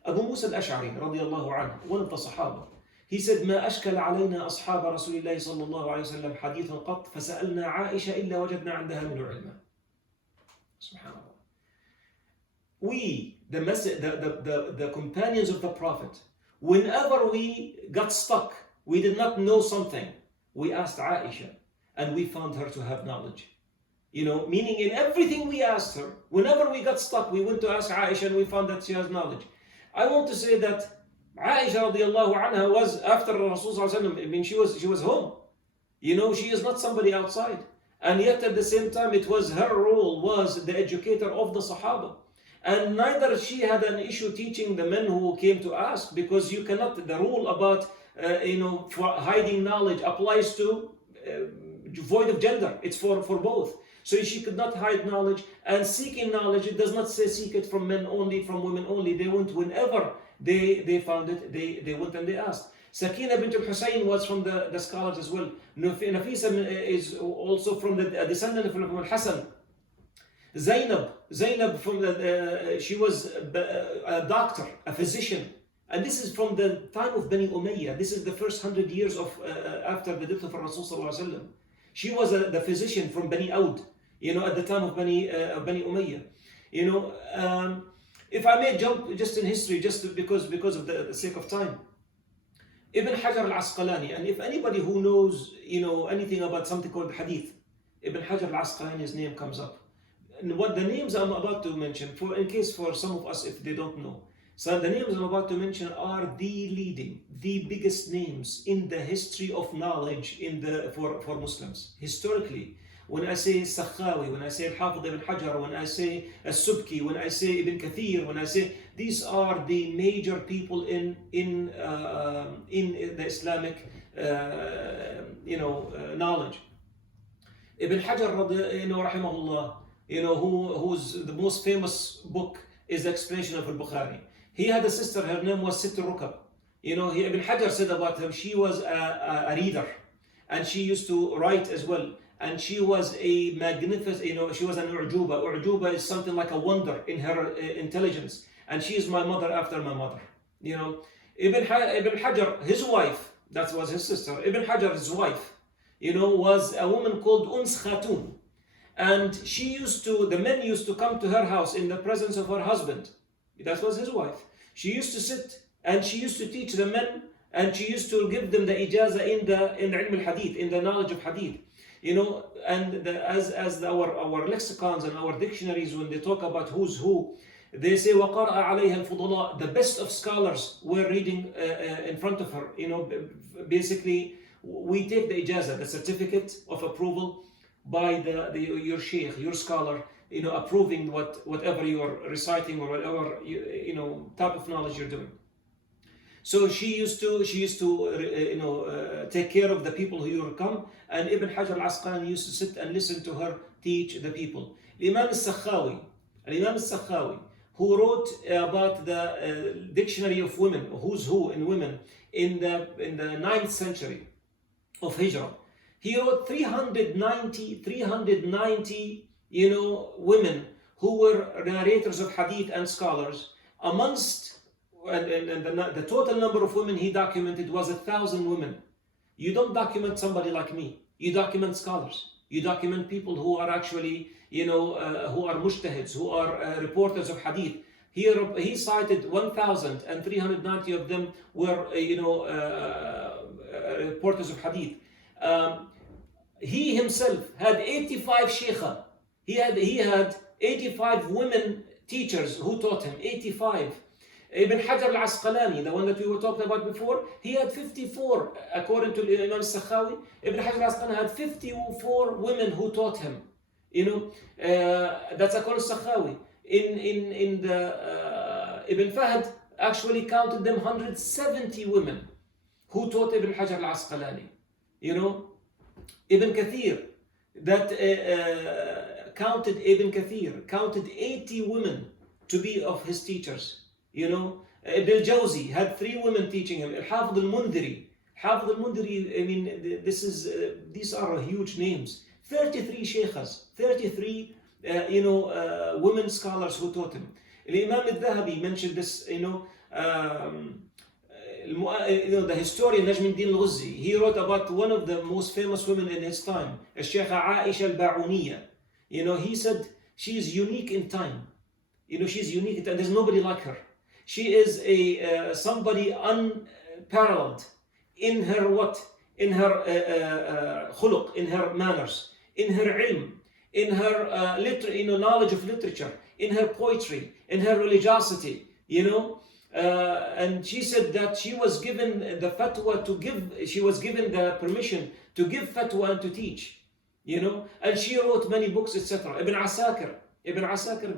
Abu Musa al-Ash'ari, radiallahu anhu, one of the Sahaba, he said, ما أشكل علينا أصحاب رسول الله صلى الله عليه وسلم حديث قط فسألنا عائشة إلا وجدنا عندها منه علما. Subhanallah. We, the companions of the Prophet, whenever we got stuck, we did not know something, we asked Aisha, and we found her to have knowledge. Meaning in everything we asked her, whenever we got stuck, we went to ask Aisha and we found that she has knowledge. I want to say that Aisha radiallahu anha was after Rasulullah, she was home. She is not somebody outside. And yet at the same time, it was her role was the educator of the Sahaba. And neither she had an issue teaching the men who came to ask, because you cannot, the rule about, for hiding knowledge applies to void of gender. It's for both. So she could not hide knowledge, and seeking knowledge, it does not say seek it from men only, from women only. They went whenever they found it, they went and they asked. Sakina bint al-Husayn was from the scholars as well. Nafisa is also from the descendant of al-Hasan. Zainab she was a doctor, a physician. And this is from the time of Bani Umayyah. This is the first 100 years of after the death of Rasul sallallahu alaihi wasallam. She was the physician from Bani Aud, at the time of Bani Umayyah. If I may jump just in history, just because of the sake of time. Ibn Hajar al-Asqalani, and if anybody who knows, anything about something called hadith, Ibn Hajar al-Asqalani's name comes up. And what the names I'm about to mention, in case for some of us if they don't know. So the names I'm about to mention are the biggest names in the history of knowledge for Muslims. Historically, when I say Sakhawi, when I say Al-Hafidh ibn Hajar, when I say As-Subki, when I say Ibn Kathir, when I say, these are the major people in the Islamic knowledge. Ibn Hajar, rahimahullah, who's the most famous book is the explanation of Al-Bukhari. He had a sister, her name was Sitt al-Rukab. Ibn Hajar said about her, she was a reader, and she used to write as well. And she was a magnificent, she was an u'juba. U'juba is something like a wonder in her intelligence. And she is my mother after my mother. Ibn Hajar, his wife, that was his sister, Ibn Hajar's wife, was a woman called Uns Khatun. And the men used to come to her house in the presence of her husband. That was his wife. She used to sit and she used to teach the men, and she used to give them the ijaza in ilm al-hadith, in the knowledge of hadith. And as our lexicons and our dictionaries, when they talk about who's who, they say وَقَرَأَ عَلَيْهَا الْفُضَلَاء. The best of scholars were reading in front of her. Basically, we take the ijaza, the certificate of approval, by your sheikh, your scholar, approving whatever you are reciting or whatever type of knowledge you're doing. So she used to take care of the people who would come, and Ibn Hajar al-Asqalani used to sit and listen to her teach the people. Imam al-Sakhawi, who wrote about the dictionary of women, who's who in women, in the 9th century of Hijrah. He wrote 390 women who were narrators of hadith and scholars. Amongst and the total number of women he documented was 1,000 women. You don't document somebody like me. You document scholars. You document people who are actually, who are mujtahids, who are reporters of hadith. He cited 1,390 of them were, reporters of hadith. He himself had 85 sheikha. He had 85 women teachers who taught him. 85. Ibn Hajar al-Asqalani, the one that we were talking about before, he had 54, according to Imam al-Sakhawi. Ibn Hajar al-Asqalani had 54 women who taught him. That's according to Sakhawi. In the Ibn Fahd actually counted them 170 women who taught Ibn Hajar al-Asqalani. Ibn Kathir, counted 80 women to be of his teachers. Ibn al-Jawzi had 3 women teaching him. Al-Hafidh al-Mundhiri, these are huge names. 33 sheikhas, 33 women scholars who taught him. Imam al-Dhahabi mentioned this, the historian Najmuddin al-Ghuzzi. He wrote about one of the most famous women in his time, Al-Sheikha Aisha al-Ba'uniyya. He said she is unique in time. She's unique in time. There's nobody like her. She is somebody unparalleled in her in her khuluq, in her manners, in her ilm, in her knowledge of literature, in her poetry, in her religiosity. And she said that she was given the fatwa she was given the permission to give fatwa and to teach. And she wrote many books, etc. Ibn Asakir,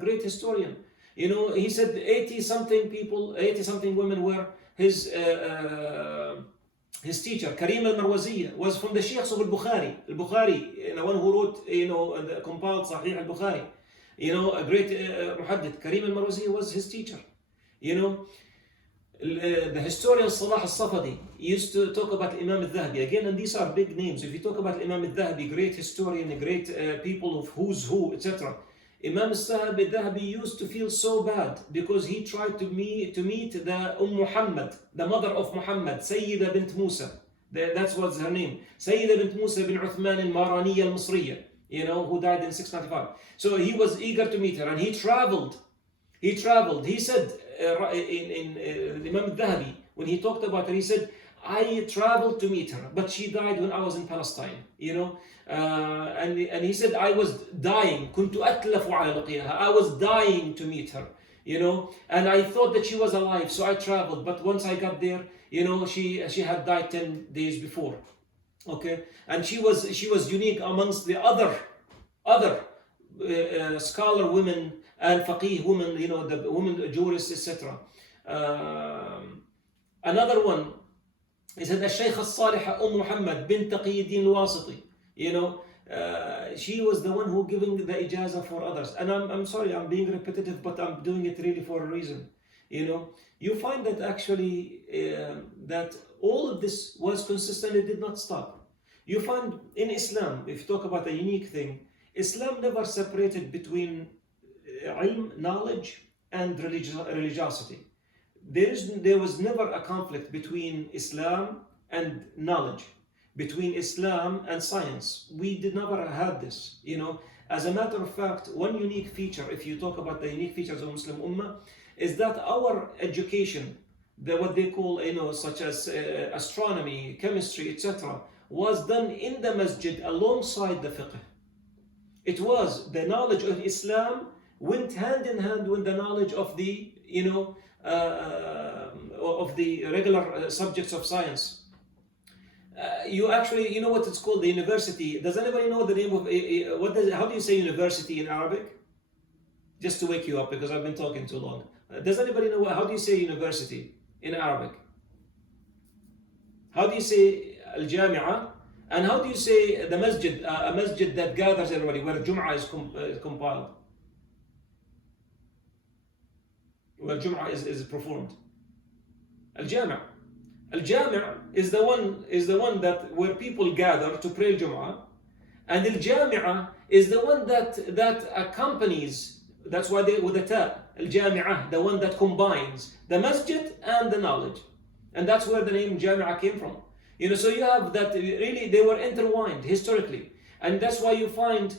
great historian. He said 80 something women were his teacher. Karim al-Marwaziyya was from the sheikhs of Al-Bukhari. Al-Bukhari, the one who wrote, compiled Sahih Al-Bukhari. A great muhaddith. Karim al-Marwaziyya was his teacher. The historian Salah al-Safadi used to talk about Imam al-Dhahabi again, and these are big names. If you talk about Imam al-Dhahabi, great historian, great people of who's who, etc. Imam al-Dhahabi used to feel so bad because he tried to meet the Muhammad, the mother of Muhammad, Sayyida bint Musa. That's what's her name. Sayyida bint Musa bin Uthman al-Maraniya al-Misriya, who died in 695. So he was eager to meet her, and he traveled. He said, in Imam al-Dhahabi, when he talked about her, he said, I traveled to meet her, but she died when I was in Palestine, and he said, I was dying, كنت أتلف على لقيها. I was dying to meet her, and I thought that she was alive, so I traveled, but once I got there, she had died 10 days before. Okay, and she was unique amongst the other other scholar women and faqih women, the women jurists, etc. Another one is that الشيخة الصالحة محمد بنت تقي الدين الواسطي. She was the one who giving the ijaza for others. And I'm sorry, I'm being repetitive, but I'm doing it really for a reason. You find that actually that all of this was consistent, it did not stop. You find in Islam, if you talk about a unique thing, Islam never separated between ilm, knowledge, and religiosity. There was never a conflict between Islam and knowledge, between Islam and science. We did never had this. As a matter of fact, one unique feature, if you talk about the unique features of Muslim Ummah, is that our education, what they call, such as astronomy, chemistry, etc., was done in the masjid alongside the fiqh. It was the knowledge of Islam went hand in hand with the knowledge of the, of the regular subjects of science. You actually, what it's called, the university. Does anybody know the name of how do you say university in Arabic? Just to wake you up, because I've been talking too long. Does anybody know how do you say university in Arabic? How do you say al-jami'ah? And how do you say the masjid, a masjid that gathers everybody, where Jum'ah is compiled? Where Jum'ah is performed? Al-jami'. Al-jami' is the one that where people gather to pray Jum'ah. And al-jami'ah is the one that accompanies, that's why they with the ta, al-jami'ah, the one that combines the masjid and the knowledge. And that's where the name Jami'ah came from. So you have that, really they were intertwined historically. And that's why you find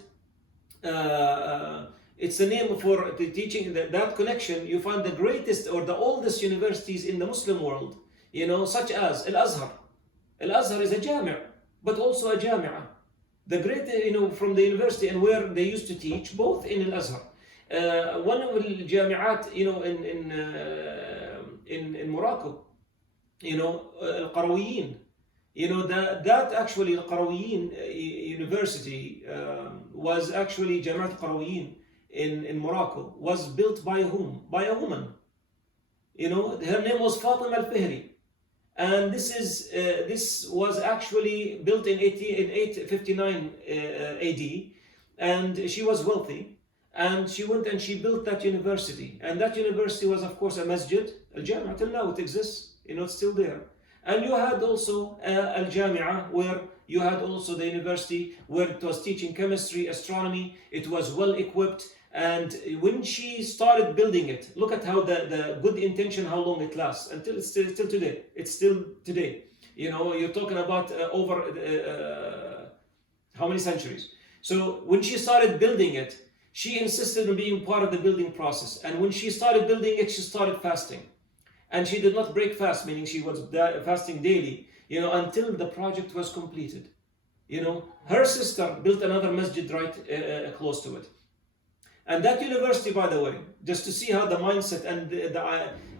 it's the name for the teaching, that connection. You find the greatest or the oldest universities in the Muslim world, such as Al-Azhar. Al-Azhar is a jami', but also a jami'ah. The great, from the university and where they used to teach, both in Al-Azhar. One of the jami'at, in Morocco, Al-Qarawiyyin. That actually Al-Qarawiyyin University was actually Jami'at Al-Qarawiyyin in Morocco, was built by whom? By a woman. Her name was Fatima Al-Fihri. And this was actually built in 859 AD, and she was wealthy, and she went and she built that university. And that university was, of course, a masjid, al-jami'ah. Till now it exists, it's still there. And you had also al-jami'ah, where you had also the university where it was teaching chemistry, astronomy. It was well equipped. And when she started building it, look at how the good intention, how long it lasts, until it's still today. It's still today. You're talking about over how many centuries? So when she started building it, she insisted on being part of the building process. And when she started building it, she started fasting. And she did not break fast, meaning she was fasting daily, until the project was completed. Her sister built another masjid right close to it. And that university, by the way, just to see how the mindset and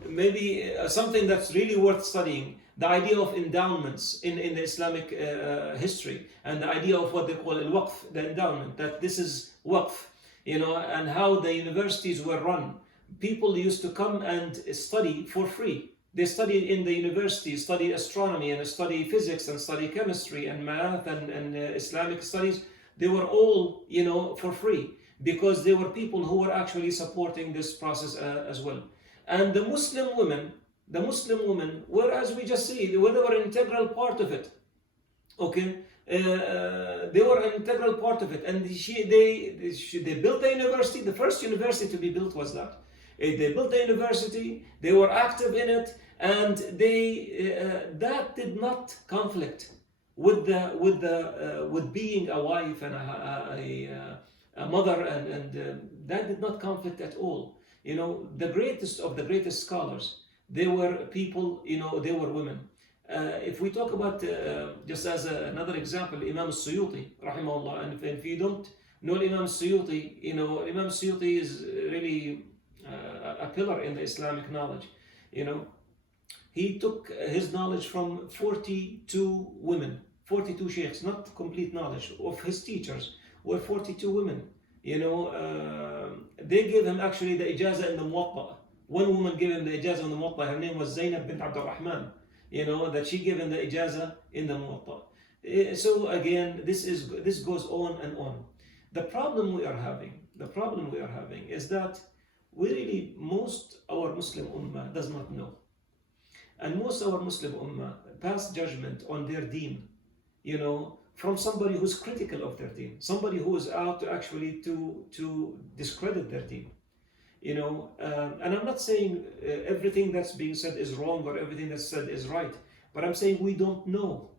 maybe something that's really worth studying, the idea of endowments in the Islamic history, and the idea of what they call al-waqf, the endowment, that this is waqf, and how the universities were run. People used to come and study for free. They studied in the university, study astronomy and study physics and study chemistry and math and Islamic studies. They were all, for free, because there were people who were actually supporting this process as well. And the Muslim women were, as we just see, they were an integral part of it. Okay, they were an integral part of it, and they built the university. The first university to be built was that. They built the university. They were active in it, and that did not conflict with being a wife and a mother, and that did not conflict at all. The greatest of the greatest scholars, they were people, they were women. If we talk about, just as another example, Imam Suyuti, rahimahullah, and if you don't know Imam Suyuti, Imam Suyuti is really a pillar in the Islamic knowledge. He took his knowledge from 42 women, 42 sheikhs, not complete knowledge, of his teachers. were 42 women. They gave him actually the ijaza in the Muwatta. One woman gave him the ijaza in the Muwatta. Her name was Zainab bint Abdul Rahman. That she gave him the ijaza in the Muwatta. So again, this goes on and on. The problem we are having is that most our Muslim Ummah does not know. And most our Muslim Ummah pass judgment on their deen, from somebody who's critical of their deen, somebody who is out to actually to discredit their deen. And I'm not saying everything that's being said is wrong or everything that's said is right, but I'm saying we don't know.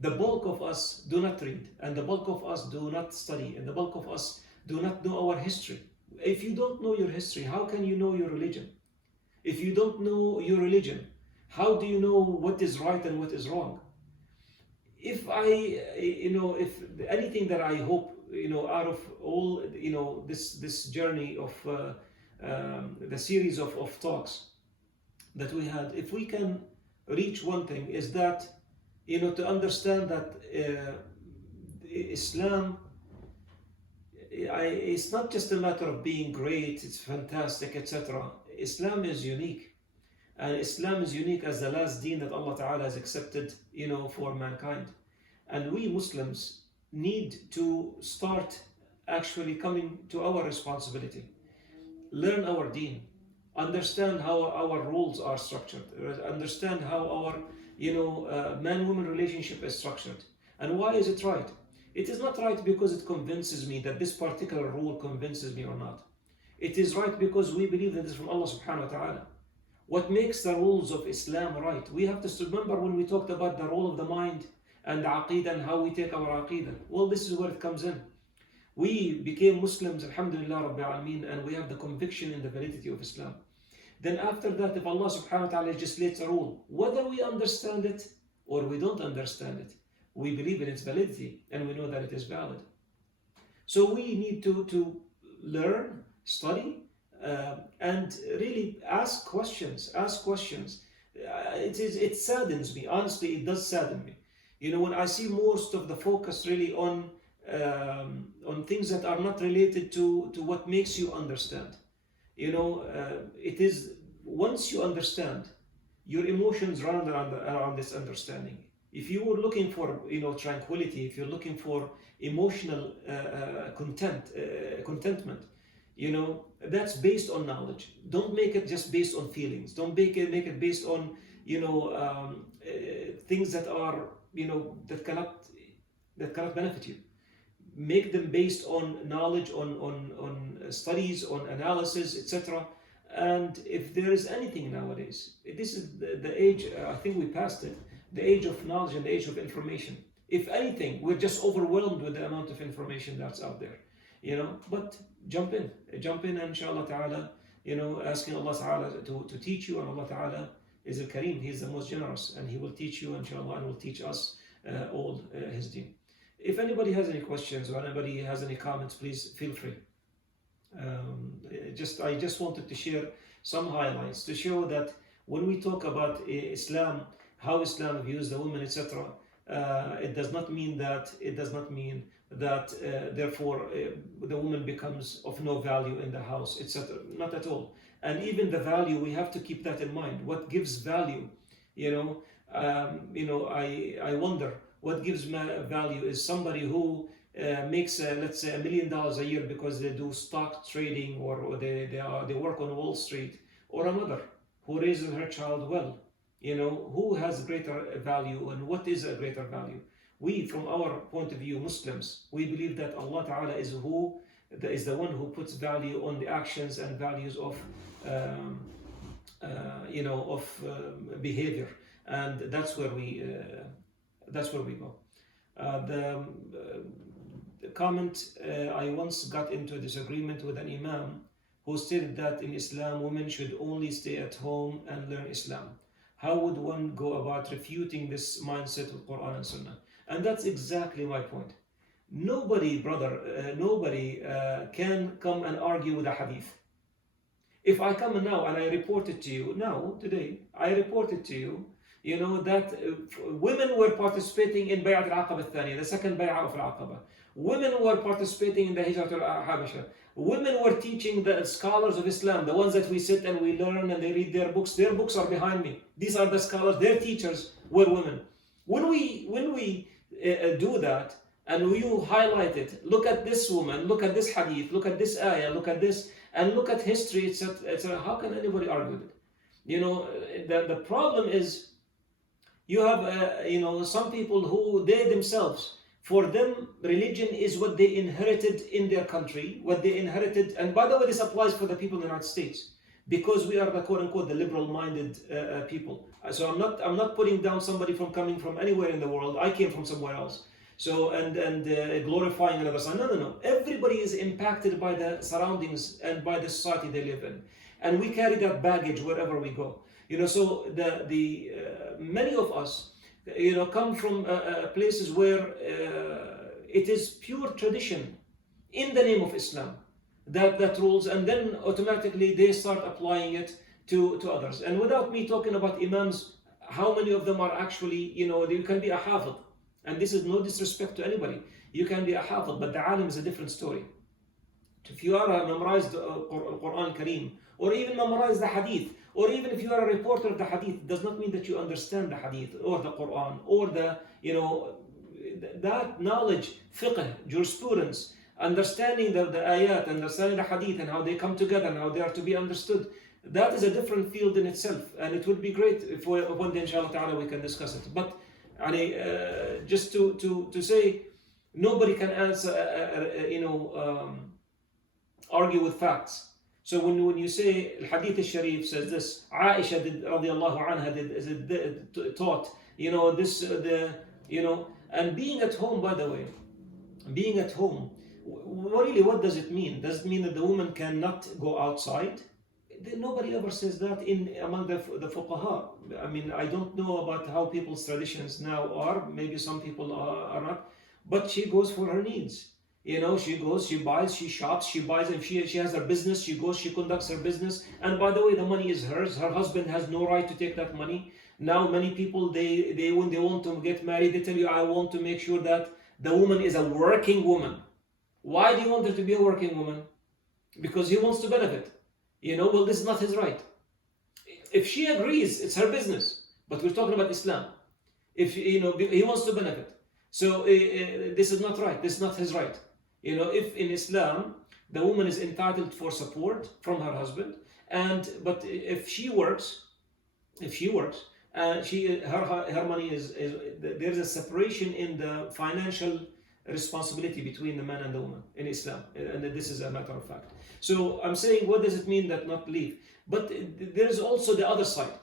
The bulk of us do not read, and the bulk of us do not study, and the bulk of us do not know our history. If you don't know your history, how can you know your religion? If you don't know your religion, how do you know what is right and what is wrong? If anything that I hope, out of all, this journey of the series of talks that we had, if we can reach one thing, is that, to understand that Islam, it's not just a matter of being great, it's fantastic, etc. Islam is unique. And Islam is unique as the last deen that Allah Ta'ala has accepted, for mankind. And we Muslims need to start actually coming to our responsibility. Learn our deen. Understand how our rules are structured. Understand how our, man-woman relationship is structured. And why is it right? It is not right because it convinces me that this particular rule convinces me or not. It is right because we believe that it is from Allah Subhanahu wa Ta'ala. What makes the rules of Islam right? We have to remember when we talked about the role of the mind and the Aqeedah and how we take our Aqeedah. Well, this is where it comes in. We became Muslims, Alhamdulillah Rabbil Alameen, and we have the conviction in the validity of Islam. Then after that, if Allah Subhanahu wa Ta'ala legislates a rule, whether we understand it or we don't understand it, we believe in its validity and we know that it is valid. So we need to learn, study, and really ask questions. It saddens me, honestly. It does sadden me. When I see most of the focus really on things that are not related to what makes you understand. It is once you understand, your emotions run around this understanding. If you were looking for tranquility, if you're looking for emotional contentment, that's based on knowledge. Don't make it just based on feelings. Don't make it based on things that are that cannot benefit you. Make them based on knowledge, on studies, on analysis, etc. And if there is anything nowadays, this is the age. I think we passed it. The age of knowledge and the age of information. If anything, we're just overwhelmed with the amount of information that's out there. But jump in, and inshallah ta'ala, asking Allah ta'ala to teach you, and Allah ta'ala is al-Kareem, He is the most generous, and He will teach you, inshallah, and will teach us all His deen. If anybody has any questions or anybody has any comments, please feel free. I just wanted to share some highlights to show that when we talk about Islam, how Islam views the women, etc., it does not mean that therefore the woman becomes of no value in the house, etc. Not at all. And even the value, we have to keep that in mind. What gives value? I wonder what gives value is somebody who makes let's say $1 million a year because they do stock trading or they work on Wall Street, or a mother who raises her child well. Who has greater value and what is a greater value? We, from our point of view, Muslims, we believe that Allah Ta'ala is the one who puts value on the actions and values of behavior, and that's where we go. The comment, I once got into a disagreement with an imam who stated that in Islam women should only stay at home and learn Islam. How would one go about refuting this mindset with Quran and Sunnah? And that's exactly my point. Nobody, brother, can come and argue with a hadith. If I come now and I report it to you, today, I report it to you, that women were participating in Bay'at al-Aqaba al-Thani, the second Bay'at of al-Aqaba. Women were participating in the Hijrat al-Habasha. Women were teaching the scholars of Islam, the ones that we sit and we learn and they read their books. Their books are behind me. These are the scholars. Their teachers were women. When we do that and you highlight it, look at this woman, look at this hadith, look at this ayah, look at this, and look at history. How can anybody argue with it? The problem is you have some people who they themselves, for them religion is what they inherited in their country, what they inherited. And by the way, this applies for the people in the United States, because we are the quote unquote the liberal minded people. So I'm not putting down somebody from coming from anywhere in the world. I came from somewhere else. So and glorifying another side. No. Everybody is impacted by the surroundings and by the society they live in, and we carry that baggage wherever we go. So the many of us, come from places where it is pure tradition in the name of Islam that rules, and then automatically they start applying it to others. And without me talking about imams, how many of them are actually, you can be a hafid, and this is no disrespect to anybody. You can be a hafid, but the alim is a different story. If you are a memorized Quran Kareem, or even memorize the hadith, or even if you are a reporter of the hadith, it does not mean that you understand the hadith or the Quran or that knowledge, fiqh, jurisprudence, understanding the ayat, understanding the hadith and how they come together and how they are to be understood. That is a different field in itself, and it would be great if one day, inshallah ta'ala, we can discuss it. But just to say, nobody can answer, argue with facts. So when you say Al-Hadith al-Sharif says this, Aisha did, radiallahu anha, taught, and being at home, by the way, being at home, really, what does it mean? Does it mean that the woman cannot go outside? Nobody ever says that among the fuqaha. I mean, I don't know about how people's traditions now are. Maybe some people are not, but she goes for her needs. She goes, she buys, she shops, she buys, and she has her business. She goes, she conducts her business, and by the way, the money is hers. Her husband has no right to take that money. Now, many people, they when they want to get married, they tell you, I want to make sure that the woman is a working woman. Why do you want her to be a working woman? Because he wants to benefit. Well, this is not his right. If she agrees, it's her business. But we're talking about Islam. If he wants to benefit, so this is not right. This is not his right. If in Islam the woman is entitled for support from her husband, but if she works, her money is there's a separation in the financial responsibility between the man and the woman in Islam, and this is a matter of fact. So I'm saying, what does it mean that not leave? But there's also the other side.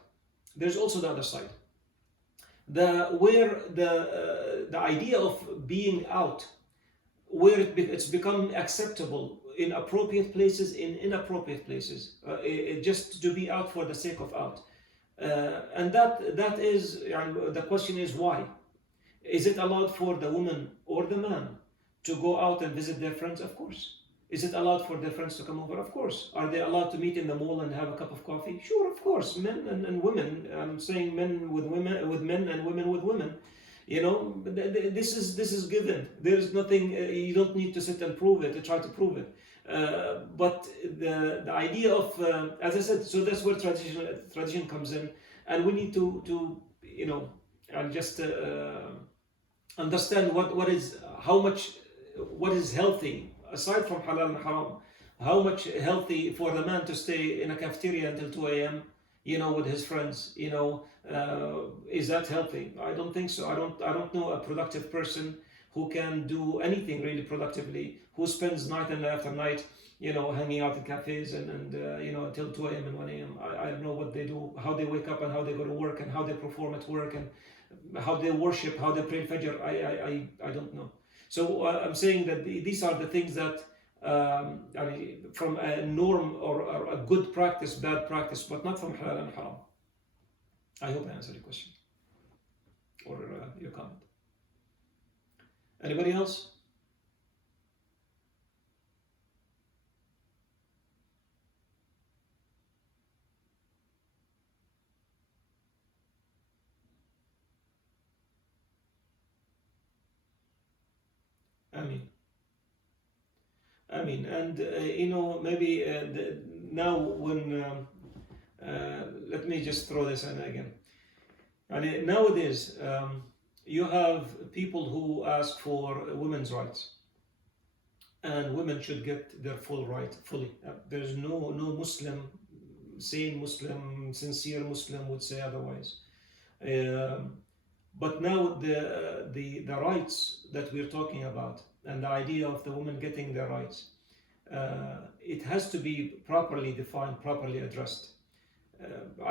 Where the idea of being out, where it's become acceptable in appropriate places, in inappropriate places, just to be out for the sake of out, and that is, the question is why? Is it allowed for the woman or the man to go out and visit their friends? Of course. Is it allowed for their friends to come over? Of course. Are they allowed to meet in the mall and have a cup of coffee? Sure, of course. Men and women. I'm saying men with men and women with women. This is given. There's nothing. You don't need to sit and prove it, to try to prove it. But the idea of, as I said, so that's where tradition comes in, and we need to and just understand what is healthy, aside from halal and haram. How much healthy for the man to stay in a cafeteria until 2 a.m. With his friends. Is that healthy? I don't think so. I don't know a productive person who can do anything really productively, who spends night and after night, hanging out in cafes and until 2 a.m. and 1 a.m. I don't know what they do, how they wake up and how they go to work and how they perform at work and how they worship, how they pray Fajr. I don't know. So I'm saying that these are the things that from a norm or a good practice, bad practice, but not from halal and haram. I hope I answered your question or your comment. Anybody else? Ameen. mean, and maybe now when let me just throw this in again. And nowadays, you have people who ask for women's rights, and women should get their full right fully. There's no Muslim, sane Muslim, sincere Muslim would say otherwise. But now the rights that we're talking about and the idea of the women getting their rights, it has to be properly defined, properly addressed.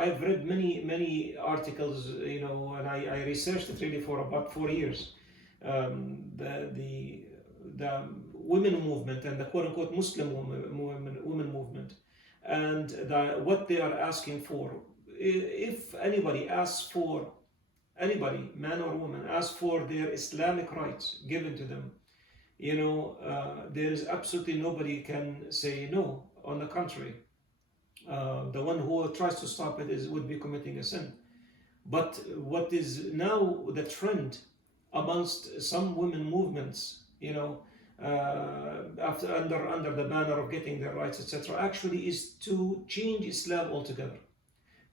I've read many articles, and I researched it really for about 4 years. The women movement and the quote-unquote Muslim women movement, and what they are asking for. If anybody asks for, anybody, man or woman, asks for their Islamic rights given to them, there is absolutely nobody can say no. On the contrary, the one who tries to stop it would be committing a sin. But what is now the trend amongst some women movements, after under the banner of getting their rights, etc., actually is to change Islam altogether.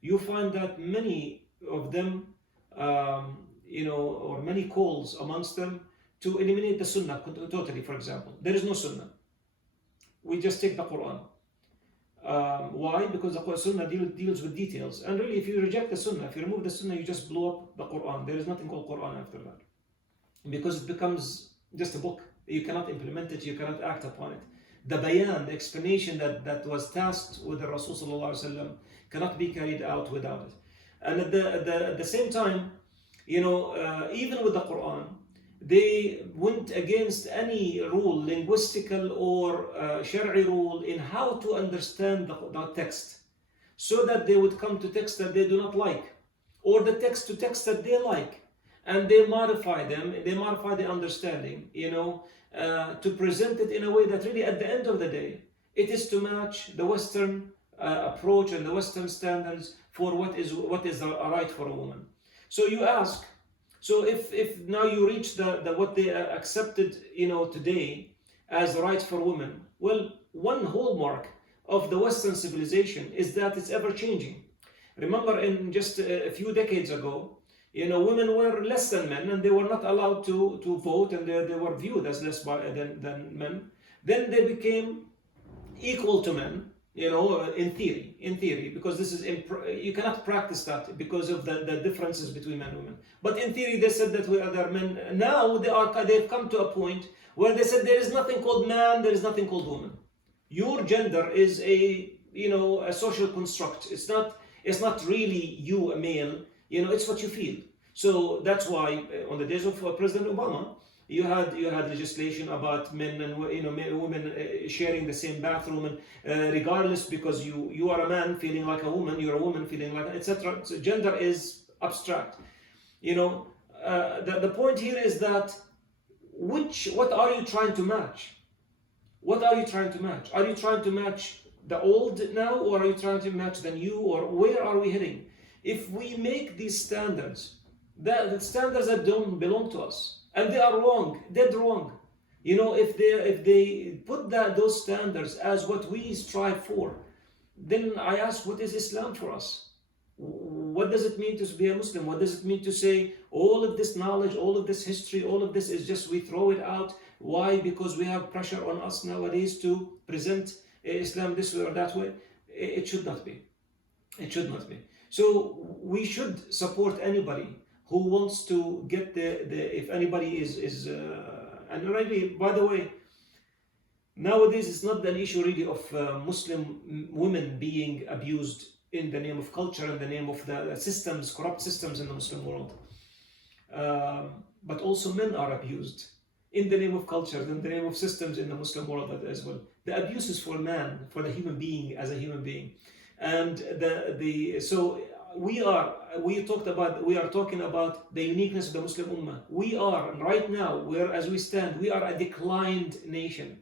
You find that many of them, or many calls amongst them to eliminate the Sunnah totally. For example, there is no Sunnah. We just take the Quran. Why? Because the Sunnah deals with details. And really, if you reject the Sunnah, if you remove the Sunnah, you just blow up the Quran. There is nothing called Quran after that. Because it becomes just a book. You cannot implement it, you cannot act upon it. The bayan, the explanation that was tasked with the Rasul Sallallahu Alaihi Wasallam cannot be carried out without it. And at the same time, even with the Quran, they went against any rule, linguistical or Shari'i rule, in how to understand the text, so that they would come to text that they do not like, or the text to text that they like, and they modify them, they modify the understanding, to present it in a way that really, at the end of the day, it is to match the Western approach and the Western standards for what is a right for a woman. So you ask, so if now you reach the what they accepted, today as rights for women, well, one hallmark of the Western civilization is that it's ever changing. Remember, in just a few decades ago, women were less than men, and they were not allowed to vote, and they were viewed as less than men. Then they became equal to men, in theory, because this is you cannot practice that because of the differences between men and women. But in theory, they said that we are men. Now they've come to a point where they said there is nothing called man, there is nothing called woman. Your gender is a social construct. It's not really you, a male. It's what you feel. So that's why on the days of President Obama, you had legislation about men and women sharing the same bathroom, and regardless, because you are a man feeling like a woman, you're a woman feeling like, etc. So gender is abstract. The point here is that what are you trying to match? What are you trying to match? Are you trying to match the old now, or are you trying to match the new, or where are we heading? If we make these standards, the standards that don't belong to us, and they are wrong, dead wrong. If they put those standards as what we strive for, then I ask, what is Islam for us? What does it mean to be a Muslim? What does it mean to say all of this knowledge, all of this history, all of this is just we throw it out? Why? Because we have pressure on us nowadays to present Islam this way or that way. It should not be. It should not be. So we should support anybody who wants to get if anybody is and really, by the way, nowadays it's not an issue really of Muslim women being abused in the name of culture, in the name of the systems, corrupt systems in the Muslim world. But also men are abused in the name of culture, in the name of systems in the Muslim world as well. The abuse is for man, for the human being as a human being. And so we are talking about the uniqueness of the Muslim Ummah. We are right now, as we stand, we are a declined nation.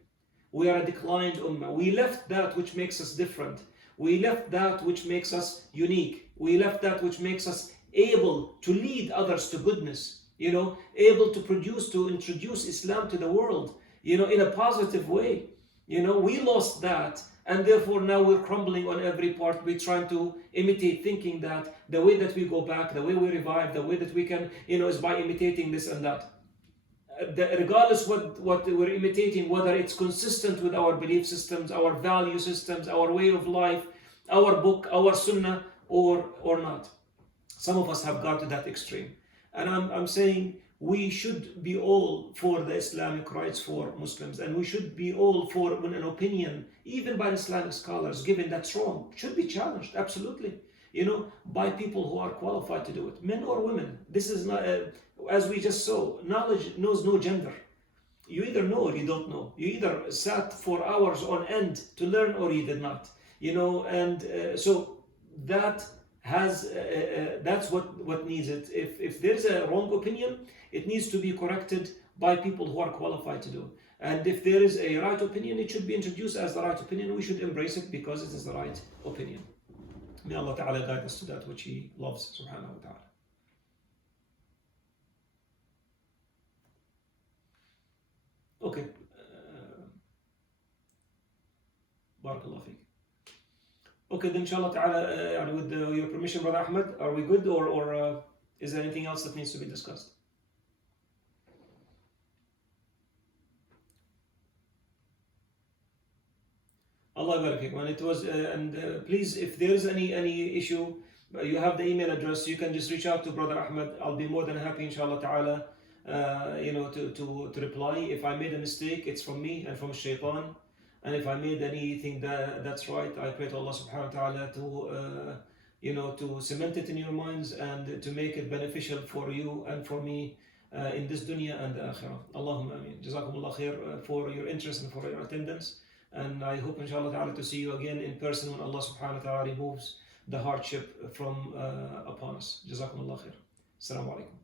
We are a declined Ummah. We left that which makes us different. We left that which makes us unique. We left that which makes us able to lead others to goodness. Able to introduce Islam to the world, in a positive way. We lost that, and therefore now we're crumbling on every part. We're trying to imitate, thinking that the way that we go back, the way we revive, the way that we can, is by imitating this and that. Regardless what we're imitating, whether it's consistent with our belief systems, our value systems, our way of life, our book, our sunnah, or not. Some of us have gone to that extreme. And I'm saying we should be all for the Islamic rights for Muslims, and we should be all for when an opinion, even by Islamic scholars, given that's wrong, should be challenged, absolutely. By people who are qualified to do it, men or women. This is not, as we just saw, knowledge knows no gender. You either know or you don't know. You either sat for hours on end to learn or you did not. And so that has that's what needs it. If there's a wrong opinion, it needs to be corrected by people who are qualified to do it. And if there is a right opinion, it should be introduced as the right opinion. We should embrace it because it is the right opinion. May Allah Ta'ala guide us to that which He loves, subhanahu wa ta'ala. Okay. Barakallah feek. Okay, then inshallah ta'ala, with your permission, Brother Ahmed, are we good, or is there anything else that needs to be discussed? Allah barak fikum. And it was, please, if there is any issue, you have the email address. You can just reach out to Brother Ahmed. I'll be more than happy, inshallah ta'ala, to reply. If I made a mistake, it's from me and from Shaitan. And if I made anything that's right, I pray to Allah subhanahu wa ta'ala to cement it in your minds and to make it beneficial for you and for me in this dunya and the akhirah. Allahumma ameen. Jazakumullah khair for your interest and for your attendance. And I hope inshallah ta'ala to see you again in person when Allah subhanahu wa ta'ala removes the hardship from upon us. Jazakumullah khair. Assalamu alaikum.